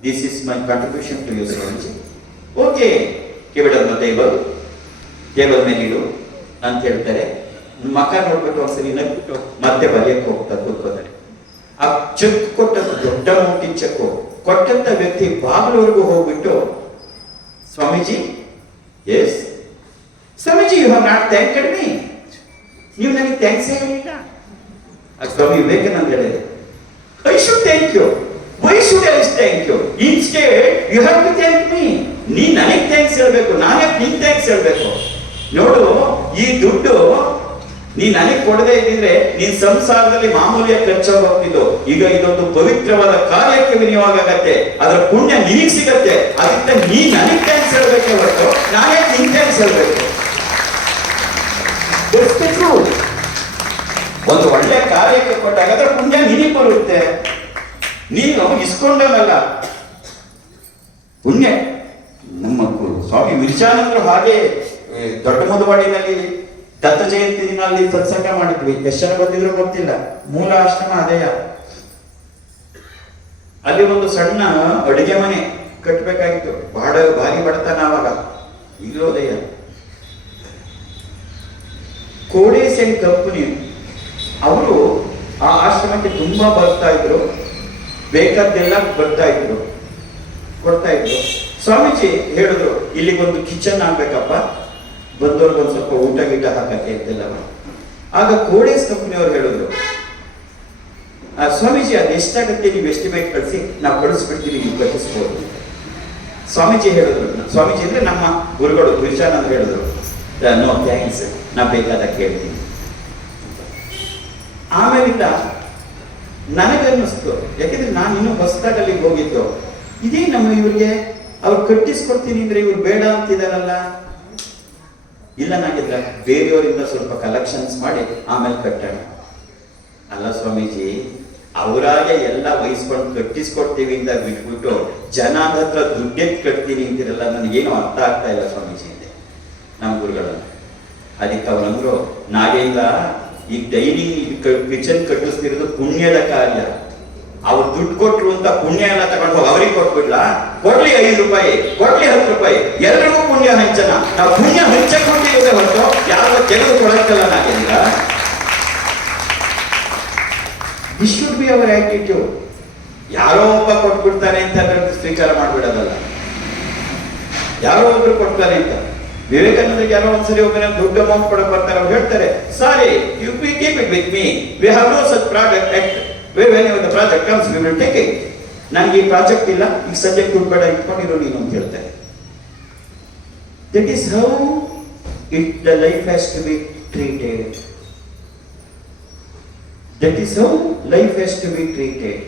this is my contribution to you Swamiji. Okay, ಕೇಳಿಡಮ್ಮ ಟೇಬಲ್ ಮೇಲೆ ಇಡು ಅಂತ ಹೇಳ್ತಾರೆ. ಮಕ ನೋಡ್ಬಿಟ್ಟು ಒಂದ್ಸರಿ ನಗ್ಬಿಟ್ಟು ಮತ್ತೆ ಬರೆಯಕ್ಕೆ ಹೋಗ್ತಾ ಕೂತ್ಕೋತಾರೆ. ಆ ಚೆಕ್ ಕೊಟ್ಟದ್ದು ದೊಡ್ಡ ಅಮೌಂಟಿನ ಚೆಕ್ ಕೊಟ್ಟಂತ ವ್ಯಕ್ತಿ ಬಾಗಿಲವರೆಗೂ ಹೋಗ್ಬಿಟ್ಟು, Swamiji, yes Swamiji, you have not thanked me, ನೀವು ನನಗೆ ಥ್ಯಾಂಕ್ಸ್ ಹೇಳಿಲ್ಲ. ಸ್ವಾಮಿ ವಿವೇಕಾನಂದ ಹೇಳಿದೆ, I should thank you, why should I thank you, instead you have to thank me. ನೀ ನನಗೆ ಥ್ಯಾಂಕ್ಸ್ ಹೇಳ್ಬೇಕು, ನಾನೇ ನಿನ್ ಥ್ಯಾಂಕ್ಸ್ ಹೇಳ್ಬೇಕು. ನೋಡು, ಈ ದುಡ್ಡು ನೀ ನನಗೆ ಕೊಡದೇ ಇದ್ದಿದ್ರೆ ನಿನ್ ಸಂಸಾರದಲ್ಲಿ ಮಾಮೂಲಿಯ ಖರ್ಚಾಗಿ ಹೋಗ್ತಿದ್ದು. ಈಗ ಇದೊಂದು ಪವಿತ್ರವಾದ ಕಾರ್ಯಕ್ಕೆ ವಿನಿಯೋಗ ಆಗತ್ತೆ, ಅದರ ಪುಣ್ಯ ನಿನಗೆ ಸಿಗತ್ತೆ. ಅದಕ್ಕೆ ನೀ ನನಗೆ ಥ್ಯಾಂಕ್ಸ್ ಹೇಳ್ಬೇಕೆ ಹೊರತು ನಾನೇ ನಿನ್ ಥ್ಯಾಂಕ್ಸ್ ಹೇಳ್ಬೇಕು. ಒಂದು ಒಳ್ಳೆ ಕಾರ್ಯಕ್ಕೆ ಕೊಟ್ಟಾಗ ಅದರ ಪುಣ್ಯ ನಿನಗೆ ಬರುತ್ತೆ, ನೀನು ಇಸ್ಕೊಂಡವಲ್ಲ. ಪುಣ್ಯ ನಮ್ಮ ಸ್ವಾಮಿ ವಿವೇಕಾನಂದರು ಹಾಗೆ ದೊಡ್ಡ ಮುದುವಾಡಿನಲ್ಲಿ ದತ್ತ ಜಯಂತಿ ದಿನಲ್ಲಿ ಸತ್ಸಂಗ ಮಾಡಿದ್ವಿ. ಎಷ್ಟು ಜನ ಬಂದಿದ್ರು ಗೊತ್ತಿಲ್ಲ. ಮೂಲ ಆಶ್ರಮ ಅದೇಯ. ಅಲ್ಲಿ ಒಂದು ಸಣ್ಣ ಅಡುಗೆ ಮನೆ ಕಟ್ಟಬೇಕಾಗಿತ್ತು. ಭಾರಿ ಬಡತನ ಅವಾಗ, ಇಲ್ಲೋದಯ್ಯ. ಕೋಡೇಸ್ ಅಂಡ್ ಕಂಪನಿ ಅವರು ಆ ಆಶ್ರಮಕ್ಕೆ ತುಂಬಾ ಬರ್ತಾ ಇದ್ರು, ಬೇಕಾದ್ದೆಲ್ಲ ಬರ್ತಾ ಇದ್ರು, ಕೊಡ್ತಾ ಇದ್ರು. ಸ್ವಾಮೀಜಿ ಹೇಳಿದ್ರು, ಇಲ್ಲಿಗೊಂದು ಕಿಚನ್ ಆಗ್ಬೇಕಪ್ಪ, ಬಂದವ್ರಿಗೊಂದು ಸ್ವಲ್ಪ ಊಟ ಗೀಟ ಹಾಕಕ್ಕೆ ಅಂತೆಲ್ಲ. ಆಗ ಕೋಡೇಸ್ ಕಂಪನಿಯವ್ರು ಹೇಳಿದ್ರು, ಸ್ವಾಮೀಜಿ ಅದು ಎಷ್ಟಾಗತ್ತೆ ನೀವು ಎಸ್ಟಿಮೇಟ್ ಕಳಿಸಿ, ನಾವು ಕಳಿಸ್ಬಿಡ್ತೀವಿ, ನೀವು ಕಟ್ಟಿಸ್ಬೋದು. ಸ್ವಾಮೀಜಿ ಹೇಳಿದ್ರು, ಸ್ವಾಮೀಜಿ ಅಂದ್ರೆ ನಮ್ಮ ಗುರುಗಳು ವಿವೇಕಾನಂದ ಹೇಳಿದ್ರು, ನೋ ಥ್ಯಾಂಕ್ಸ್, ನಾ ಬೇಕಾದಾಗ ಕೇಳ್ತೀನಿ. ಆಮೇಲಿಂದ ನನಗನ್ನಿಸ್ತು, ಯಾಕೆಂದ್ರೆ ನಾನು ಇನ್ನೂ ಹೊಸದಾಗಿ ಅಲ್ಲಿಗೆ ಹೋಗಿದ್ದು, ಇದೇ ನಮ್ಮ ಇವ್ರಿಗೆ ಅವ್ರು ಕಟ್ಟಿಸ್ಕೊಡ್ತೀನಿ ಅಂದ್ರೆ ಇವ್ರು ಬೇಡ ಅಂತಿದಾರಲ್ಲ. ಇಲ್ಲ, ನಾಗಿದ್ರ ಬೇರೆಯವರಿಂದ ಸ್ವಲ್ಪ ಕಲೆಕ್ಷನ್ಸ್ ಮಾಡಿ ಆಮೇಲೆ ಕಟ್ಟೋಣ. ಅಲ್ಲ ಸ್ವಾಮೀಜಿ, ಅವರಾಗೆ ಎಲ್ಲ ವಹಿಸ್ಕೊಂಡು ಕಟ್ಟಿಸ್ಕೊಡ್ತೀವಿ ಅಂತ ಬಿಟ್ಬಿಟ್ಟು ಜನ ಹತ್ರ ದುಡ್ಡೆತ್ ಕಟ್ತೀನಿ ಅಂತಿರಲ್ಲ, ನನಗೇನು ಅರ್ಥ ಆಗ್ತಾ ಇಲ್ಲ ಸ್ವಾಮೀಜಿ ಅಂದೆ ನಮ್ಮ ಗುರುಗಳನ್ನ. ಅದಕ್ಕೆ ಅವ್ರಂದ್ರು, ನಾಗೇಂದ್ರ ಈಗ ಡೈನಿಂಗ್ ಕಿಚನ್ ಕಟ್ಟಿಸ್ತಿರೋದು ಪುಣ್ಯದ ಕಾರ್ಯ. ಅವ್ರು ದುಡ್ಡು ಕೊಟ್ರು ಅಂತ ಪುಣ್ಯ ಎಲ್ಲ ತಗೊಂಡು ಹೋಗಿ ಅವ್ರಿಗೆ ಕೊಟ್ಬಿಡ್ಲಾ? ಕೊಡ್ಲಿ 5 ರೂಪಾಯಿ, ಕೊಡ್ಲಿ 10 ರೂಪಾಯಿ, ಎಲ್ರಿಗೂ ಪುಣ್ಯ ಹಂಚನ. ನಾವು ಪುಣ್ಯ ಹಂಚಕ್ ಕೊಟ್ಟಿದ್ದೇವೆ ಹೊರತು ಯಾರು ತೆಗೆದು ಕೊಡಕ್ಕಲ್ಲ. Nagendra, this should be our attitude. ಯಾರೋ ಒಬ್ಬ ಕೊಟ್ಬಿಡ್ತಾನೆ ಅಂತ ಸ್ವೀಕಾರ ಮಾಡ್ಬಿಡೋದಲ್ಲ. ಯಾರೋ ಒಬ್ರು ಕೊಡ್ತಾರೆ ಅಂತ. ವಿವೇಕಾನಂದರಿಗೆ ಯಾರೋ ಒಂದ್ಸರಿ ಒಬ್ಬನ ದುಡ್ಡು ಅಮೌಂಟ್ ಕೊಡಕ್ ಬರ್ತಾರೆ. ಅವ್ರು ಹೇಳ್ತಾರೆ, sorry, you keep it with me, we have no such project, whenever the project comes we will take it. ನನಗೆ ಈ ಪ್ರಾಜೆಕ್ಟ್ ಇಲ್ಲ, ಈ ಸಬ್ಜೆಕ್ಟ್ ದುಡ್ಡು ಬೇಡ, ಇಟ್ಕೊಂಡಿರೋ ನೀನು ಅಂತ ಹೇಳ್ತಾರೆ. That is how the life has to be treated. That is how life has to be treated.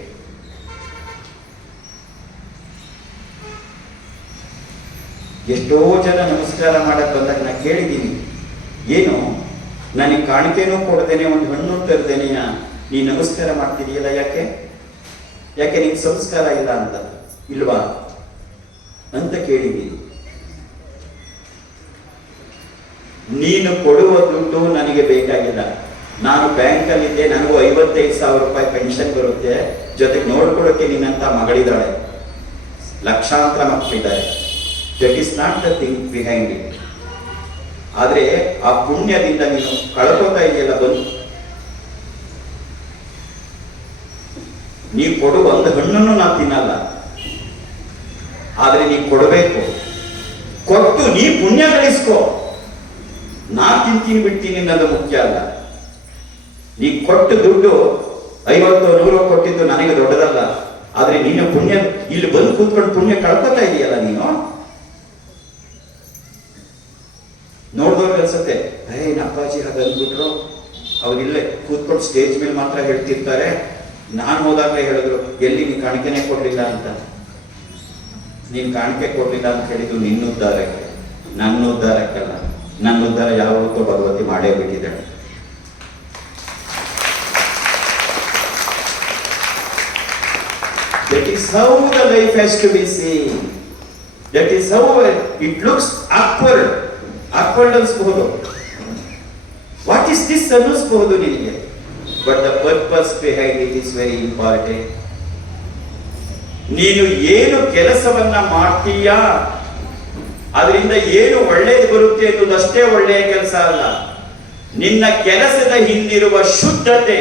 ಎಷ್ಟೋ ಜನ ನಮಸ್ಕಾರ ಮಾಡಕ್ ಬಂದಾಗ ನಾ ಕೇಳಿದ್ದೀನಿ, ಏನು ನನಗೆ ಕಾಣಿಕೆನೂ ಕೊಡದೇನೆ ಒಂದು ಹಣ್ಣು ತರದೇನೆಯ ನೀ ನಮಸ್ಕಾರ ಮಾಡ್ತಿದೀಯಲ್ಲ, ಯಾಕೆ ನಿನ್ ಸಂಸ್ಕಾರ ಇಲ್ಲ ಅಂತ ಇಲ್ವಾ ಅಂತ ಕೇಳಿದ್ದೀನಿ. ನೀನು ಕೊಡುವ ದುಡ್ಡು ನನಗೆ ಬೇಕಾಗಿಲ್ಲ. ನಾನು ಬ್ಯಾಂಕಲ್ಲಿದ್ದೆ, ನನಗೂ 55,000 ರೂಪಾಯಿ ಪೆನ್ಷನ್ ಬರುತ್ತೆ, ಜೊತೆಗೆ ನೋಡ್ಕೊಳ್ಳೋಕೆ ನಿನ್ನಂತ ಮಗಳಿದ್ದಾಳೆ, ಲಕ್ಷಾಂತರ ಮಕ್ಕಳಿದ್ದಾರೆ. That is not the thing behind it. ಆದ್ರೆ ಆ ಪುಣ್ಯದಿಂದ ನೀನು ಕಳ್ಕೋತಾ ಇದೆಯಲ್ಲ. ಬಂದು ನೀ ಕೊಡುವ ಒಂದು ಹಣ್ಣನ್ನು ನಾ ತಿನ್ನಲ್ಲ, ಆದ್ರೆ ನೀ ಕೊಡಬೇಕು. ಕೊಟ್ಟು ನೀ ಪುಣ್ಯ ಗಳಿಸ್ಕೋ. ನಾ ತಿಂತೀನಿ ಬಿಡ್ತೀನಿ ಅನ್ನೋದು ಮುಖ್ಯ ಅಲ್ಲ. ನೀ ಕೊಟ್ಟು ದುಡ್ಡು 50 100 ಕೊಟ್ಟಿದ್ದು ನನಗೆ ದೊಡ್ಡದಲ್ಲ, ಆದ್ರೆ ನೀನು ಪುಣ್ಯ ಇಲ್ಲಿ ಬಂದು ಕೂತ್ಕೊಂಡು ಪುಣ್ಯ ಕಳ್ಕೊತಾ ಇದೆಯಲ್ಲ. ನೀನು ನೋಡ್ದವ್ರಿಗೆ ಅನ್ಸುತ್ತೆ, ನಮ್ಮ ಅಪ್ಪಾಜಿ ಹಾಗೆ ಅಂದ್ಬಿಟ್ರು, ಅವರಿಲ್ಲೇ ಕೂತ್ಕೊಂಡು ಸ್ಟೇಜ್ ಮೇಲೆ ಮಾತ್ರ ಹೇಳ್ತಿರ್ತಾರೆ. ನಾನು ಹೋದಾಗ ಹೇಳಿದ್ರು, ಎಲ್ಲಿ ನೀನು ಕಾಣಿಕೆನೆ ಕೊಡ್ಲಿಲ್ಲ ಅಂತ. ನೀನು ಕಾಣಿಕೆ ಕೊಡ್ಲಿಲ್ಲ ಅಂತ ಹೇಳಿದ್ದು ನಿನ್ನ ಉದ್ಧಾರಕ್ಕೆ, ನನ್ನ ಉದ್ಧಾರಕ್ಕಲ್ಲ. ನನ್ನ ಉದ್ಧಾರ ಯಾವತ್ತೂ ಭಗವತಿ ಮಾಡೇ ಬಿಟ್ಟಿದ್ದಾಳೆ. That is how the life has to be seen. That is how it looks upward. Upward ಅನ್ಸ್ಬಹುದು. What is this ಅನ್ನಿಸ್ಬಹುದು ನಿನಗೆ. But the purpose behind it is very important. ನೀನು ಏನು ಕೆಲಸವನ್ನ ಮಾಡ್ತೀಯಾ, ಅದರಿಂದ ಏನು ಒಳ್ಳೇದು ಬರುತ್ತೆ ಅನ್ನೋದಷ್ಟೇ ಒಳ್ಳೆಯ ಕೆಲಸ ಅಲ್ಲ. ನಿನ್ನ ಕೆಲಸದ ಹಿಂದಿರುವ ಶುದ್ಧತೆ,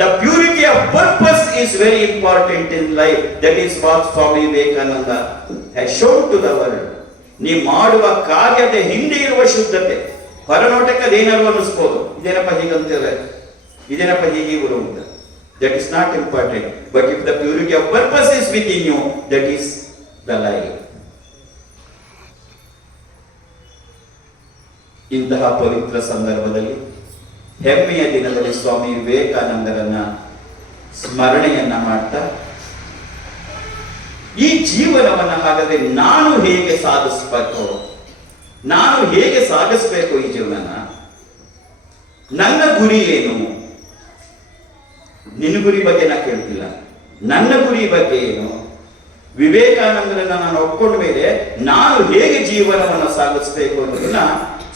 the purity of purpose is very important in life. That is what Swami Vivekananda has shown to the world. ನೀ ಮಾಡುವ ಕಾರ್ಯದ ಹಿಂದೆ ಇರುವ ಶುದ್ಧತೆ. ಹೊರನೋಟಕ್ಕೆ ಅದೇನಾದ್ರು ಅನ್ನಿಸ್ಬೋದು, ಇದೇನಪ್ಪ ಹೀಗಂತಿಲ್ಲ, ಇದೇನಪ್ಪ ಹೀಗೆ ಇವರು ಅಂತ. That is not important. But if the purity of purpose is within you, that is the life. ಇಂತಹ ಪವಿತ್ರ ಸಂದರ್ಭದಲ್ಲಿ, ಹೆಮ್ಮೆಯ ದಿನದಲ್ಲಿ ಸ್ವಾಮಿ ವಿವೇಕಾನಂದರನ್ನ ಸ್ಮರಣೆಯನ್ನ ಮಾಡ್ತಾ, ಈ ಜೀವನವನ್ನ ಹಾಗಾದ್ರೆ ನಾನು ಹೇಗೆ ಸಾಗಿಸ್ಬೇಕು, ನಾನು ಹೇಗೆ ಸಾಗಿಸ್ಬೇಕು ಈ ಜೀವನ, ನನ್ನ ಗುರಿ ಏನು? ನಿನ್ನ ಗುರಿ ಬಗ್ಗೆ ನಾ ಕೇಳ್ತಿಲ್ಲ, ನನ್ನ ಗುರಿ ಬಗ್ಗೆ ಏನು? ವಿವೇಕಾನಂದರನ್ನ ನಾನು ಒಪ್ಕೊಂಡ ಮೇಲೆ ನಾನು ಹೇಗೆ ಜೀವನವನ್ನು ಸಾಗಿಸ್ಬೇಕು ಅನ್ನೋದನ್ನ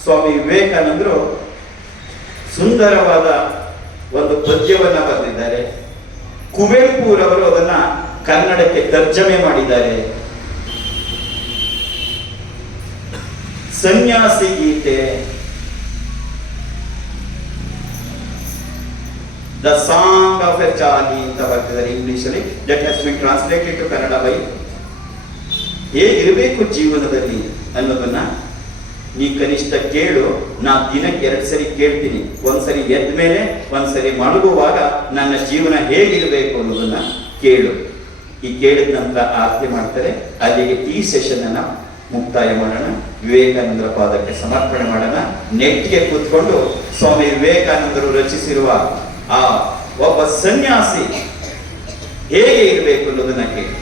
ಸ್ವಾಮಿ ವಿವೇಕಾನಂದರು ಸುಂದರವಾದ ಒಂದು ಪದ್ಯವನ್ನ ಬರೆದಿದ್ದಾರೆ. ಕುವೆಂಪುರವರು ಅದನ್ನ ಕನ್ನಡಕ್ಕೆ ತರ್ಜಮೆ ಮಾಡಿದ್ದಾರೆ. Sanyasi Geethe, the song of a ಚಾಲಿ ಅಂತ ಬರ್ತಿದ್ದಾರೆ ಇಂಗ್ಲಿಷ್ ಅಲ್ಲಿ. That has been translated to Kannada by. ಹೇಗಿರಬೇಕು ಜೀವನದಲ್ಲಿ ಅನ್ನೋದನ್ನ ನೀ ಕನಿಷ್ಠ ಕೇಳು. ನಾ ದಿನಕ್ಕೆ 2 ಸರಿ ಕೇಳ್ತೀನಿ. ಒಂದ್ಸರಿ ಎದ್ದ ಮೇಲೆ, ಒಂದ್ಸರಿ ಮಲಗುವಾಗ ನನ್ನ ಜೀವನ ಹೇಗಿರಬೇಕು ಅನ್ನೋದನ್ನ ಕೇಳು. ಈ ಕೇಳಿದ ನಂತರ ಆರತಿ ಮಾಡ್ತಾರೆ. ಅಲ್ಲಿಗೆ ಈ ಸೆಷನ್ ಅನ್ನ ಮುಕ್ತಾಯ ಮಾಡೋಣ. ವಿವೇಕಾನಂದರ ಪಾದಕ್ಕೆ ಸಮರ್ಪಣೆ ಮಾಡೋಣ. ನೆಟ್ಟಿಗೆ ಕೂತ್ಕೊಂಡು ಸ್ವಾಮಿ ವಿವೇಕಾನಂದರು ರಚಿಸಿರುವ ಆ ಒಬ್ಬ ಸನ್ಯಾಸಿ ಹೇಗೆ ಇರಬೇಕು ಅನ್ನೋದನ್ನ ಕೇಳಿ.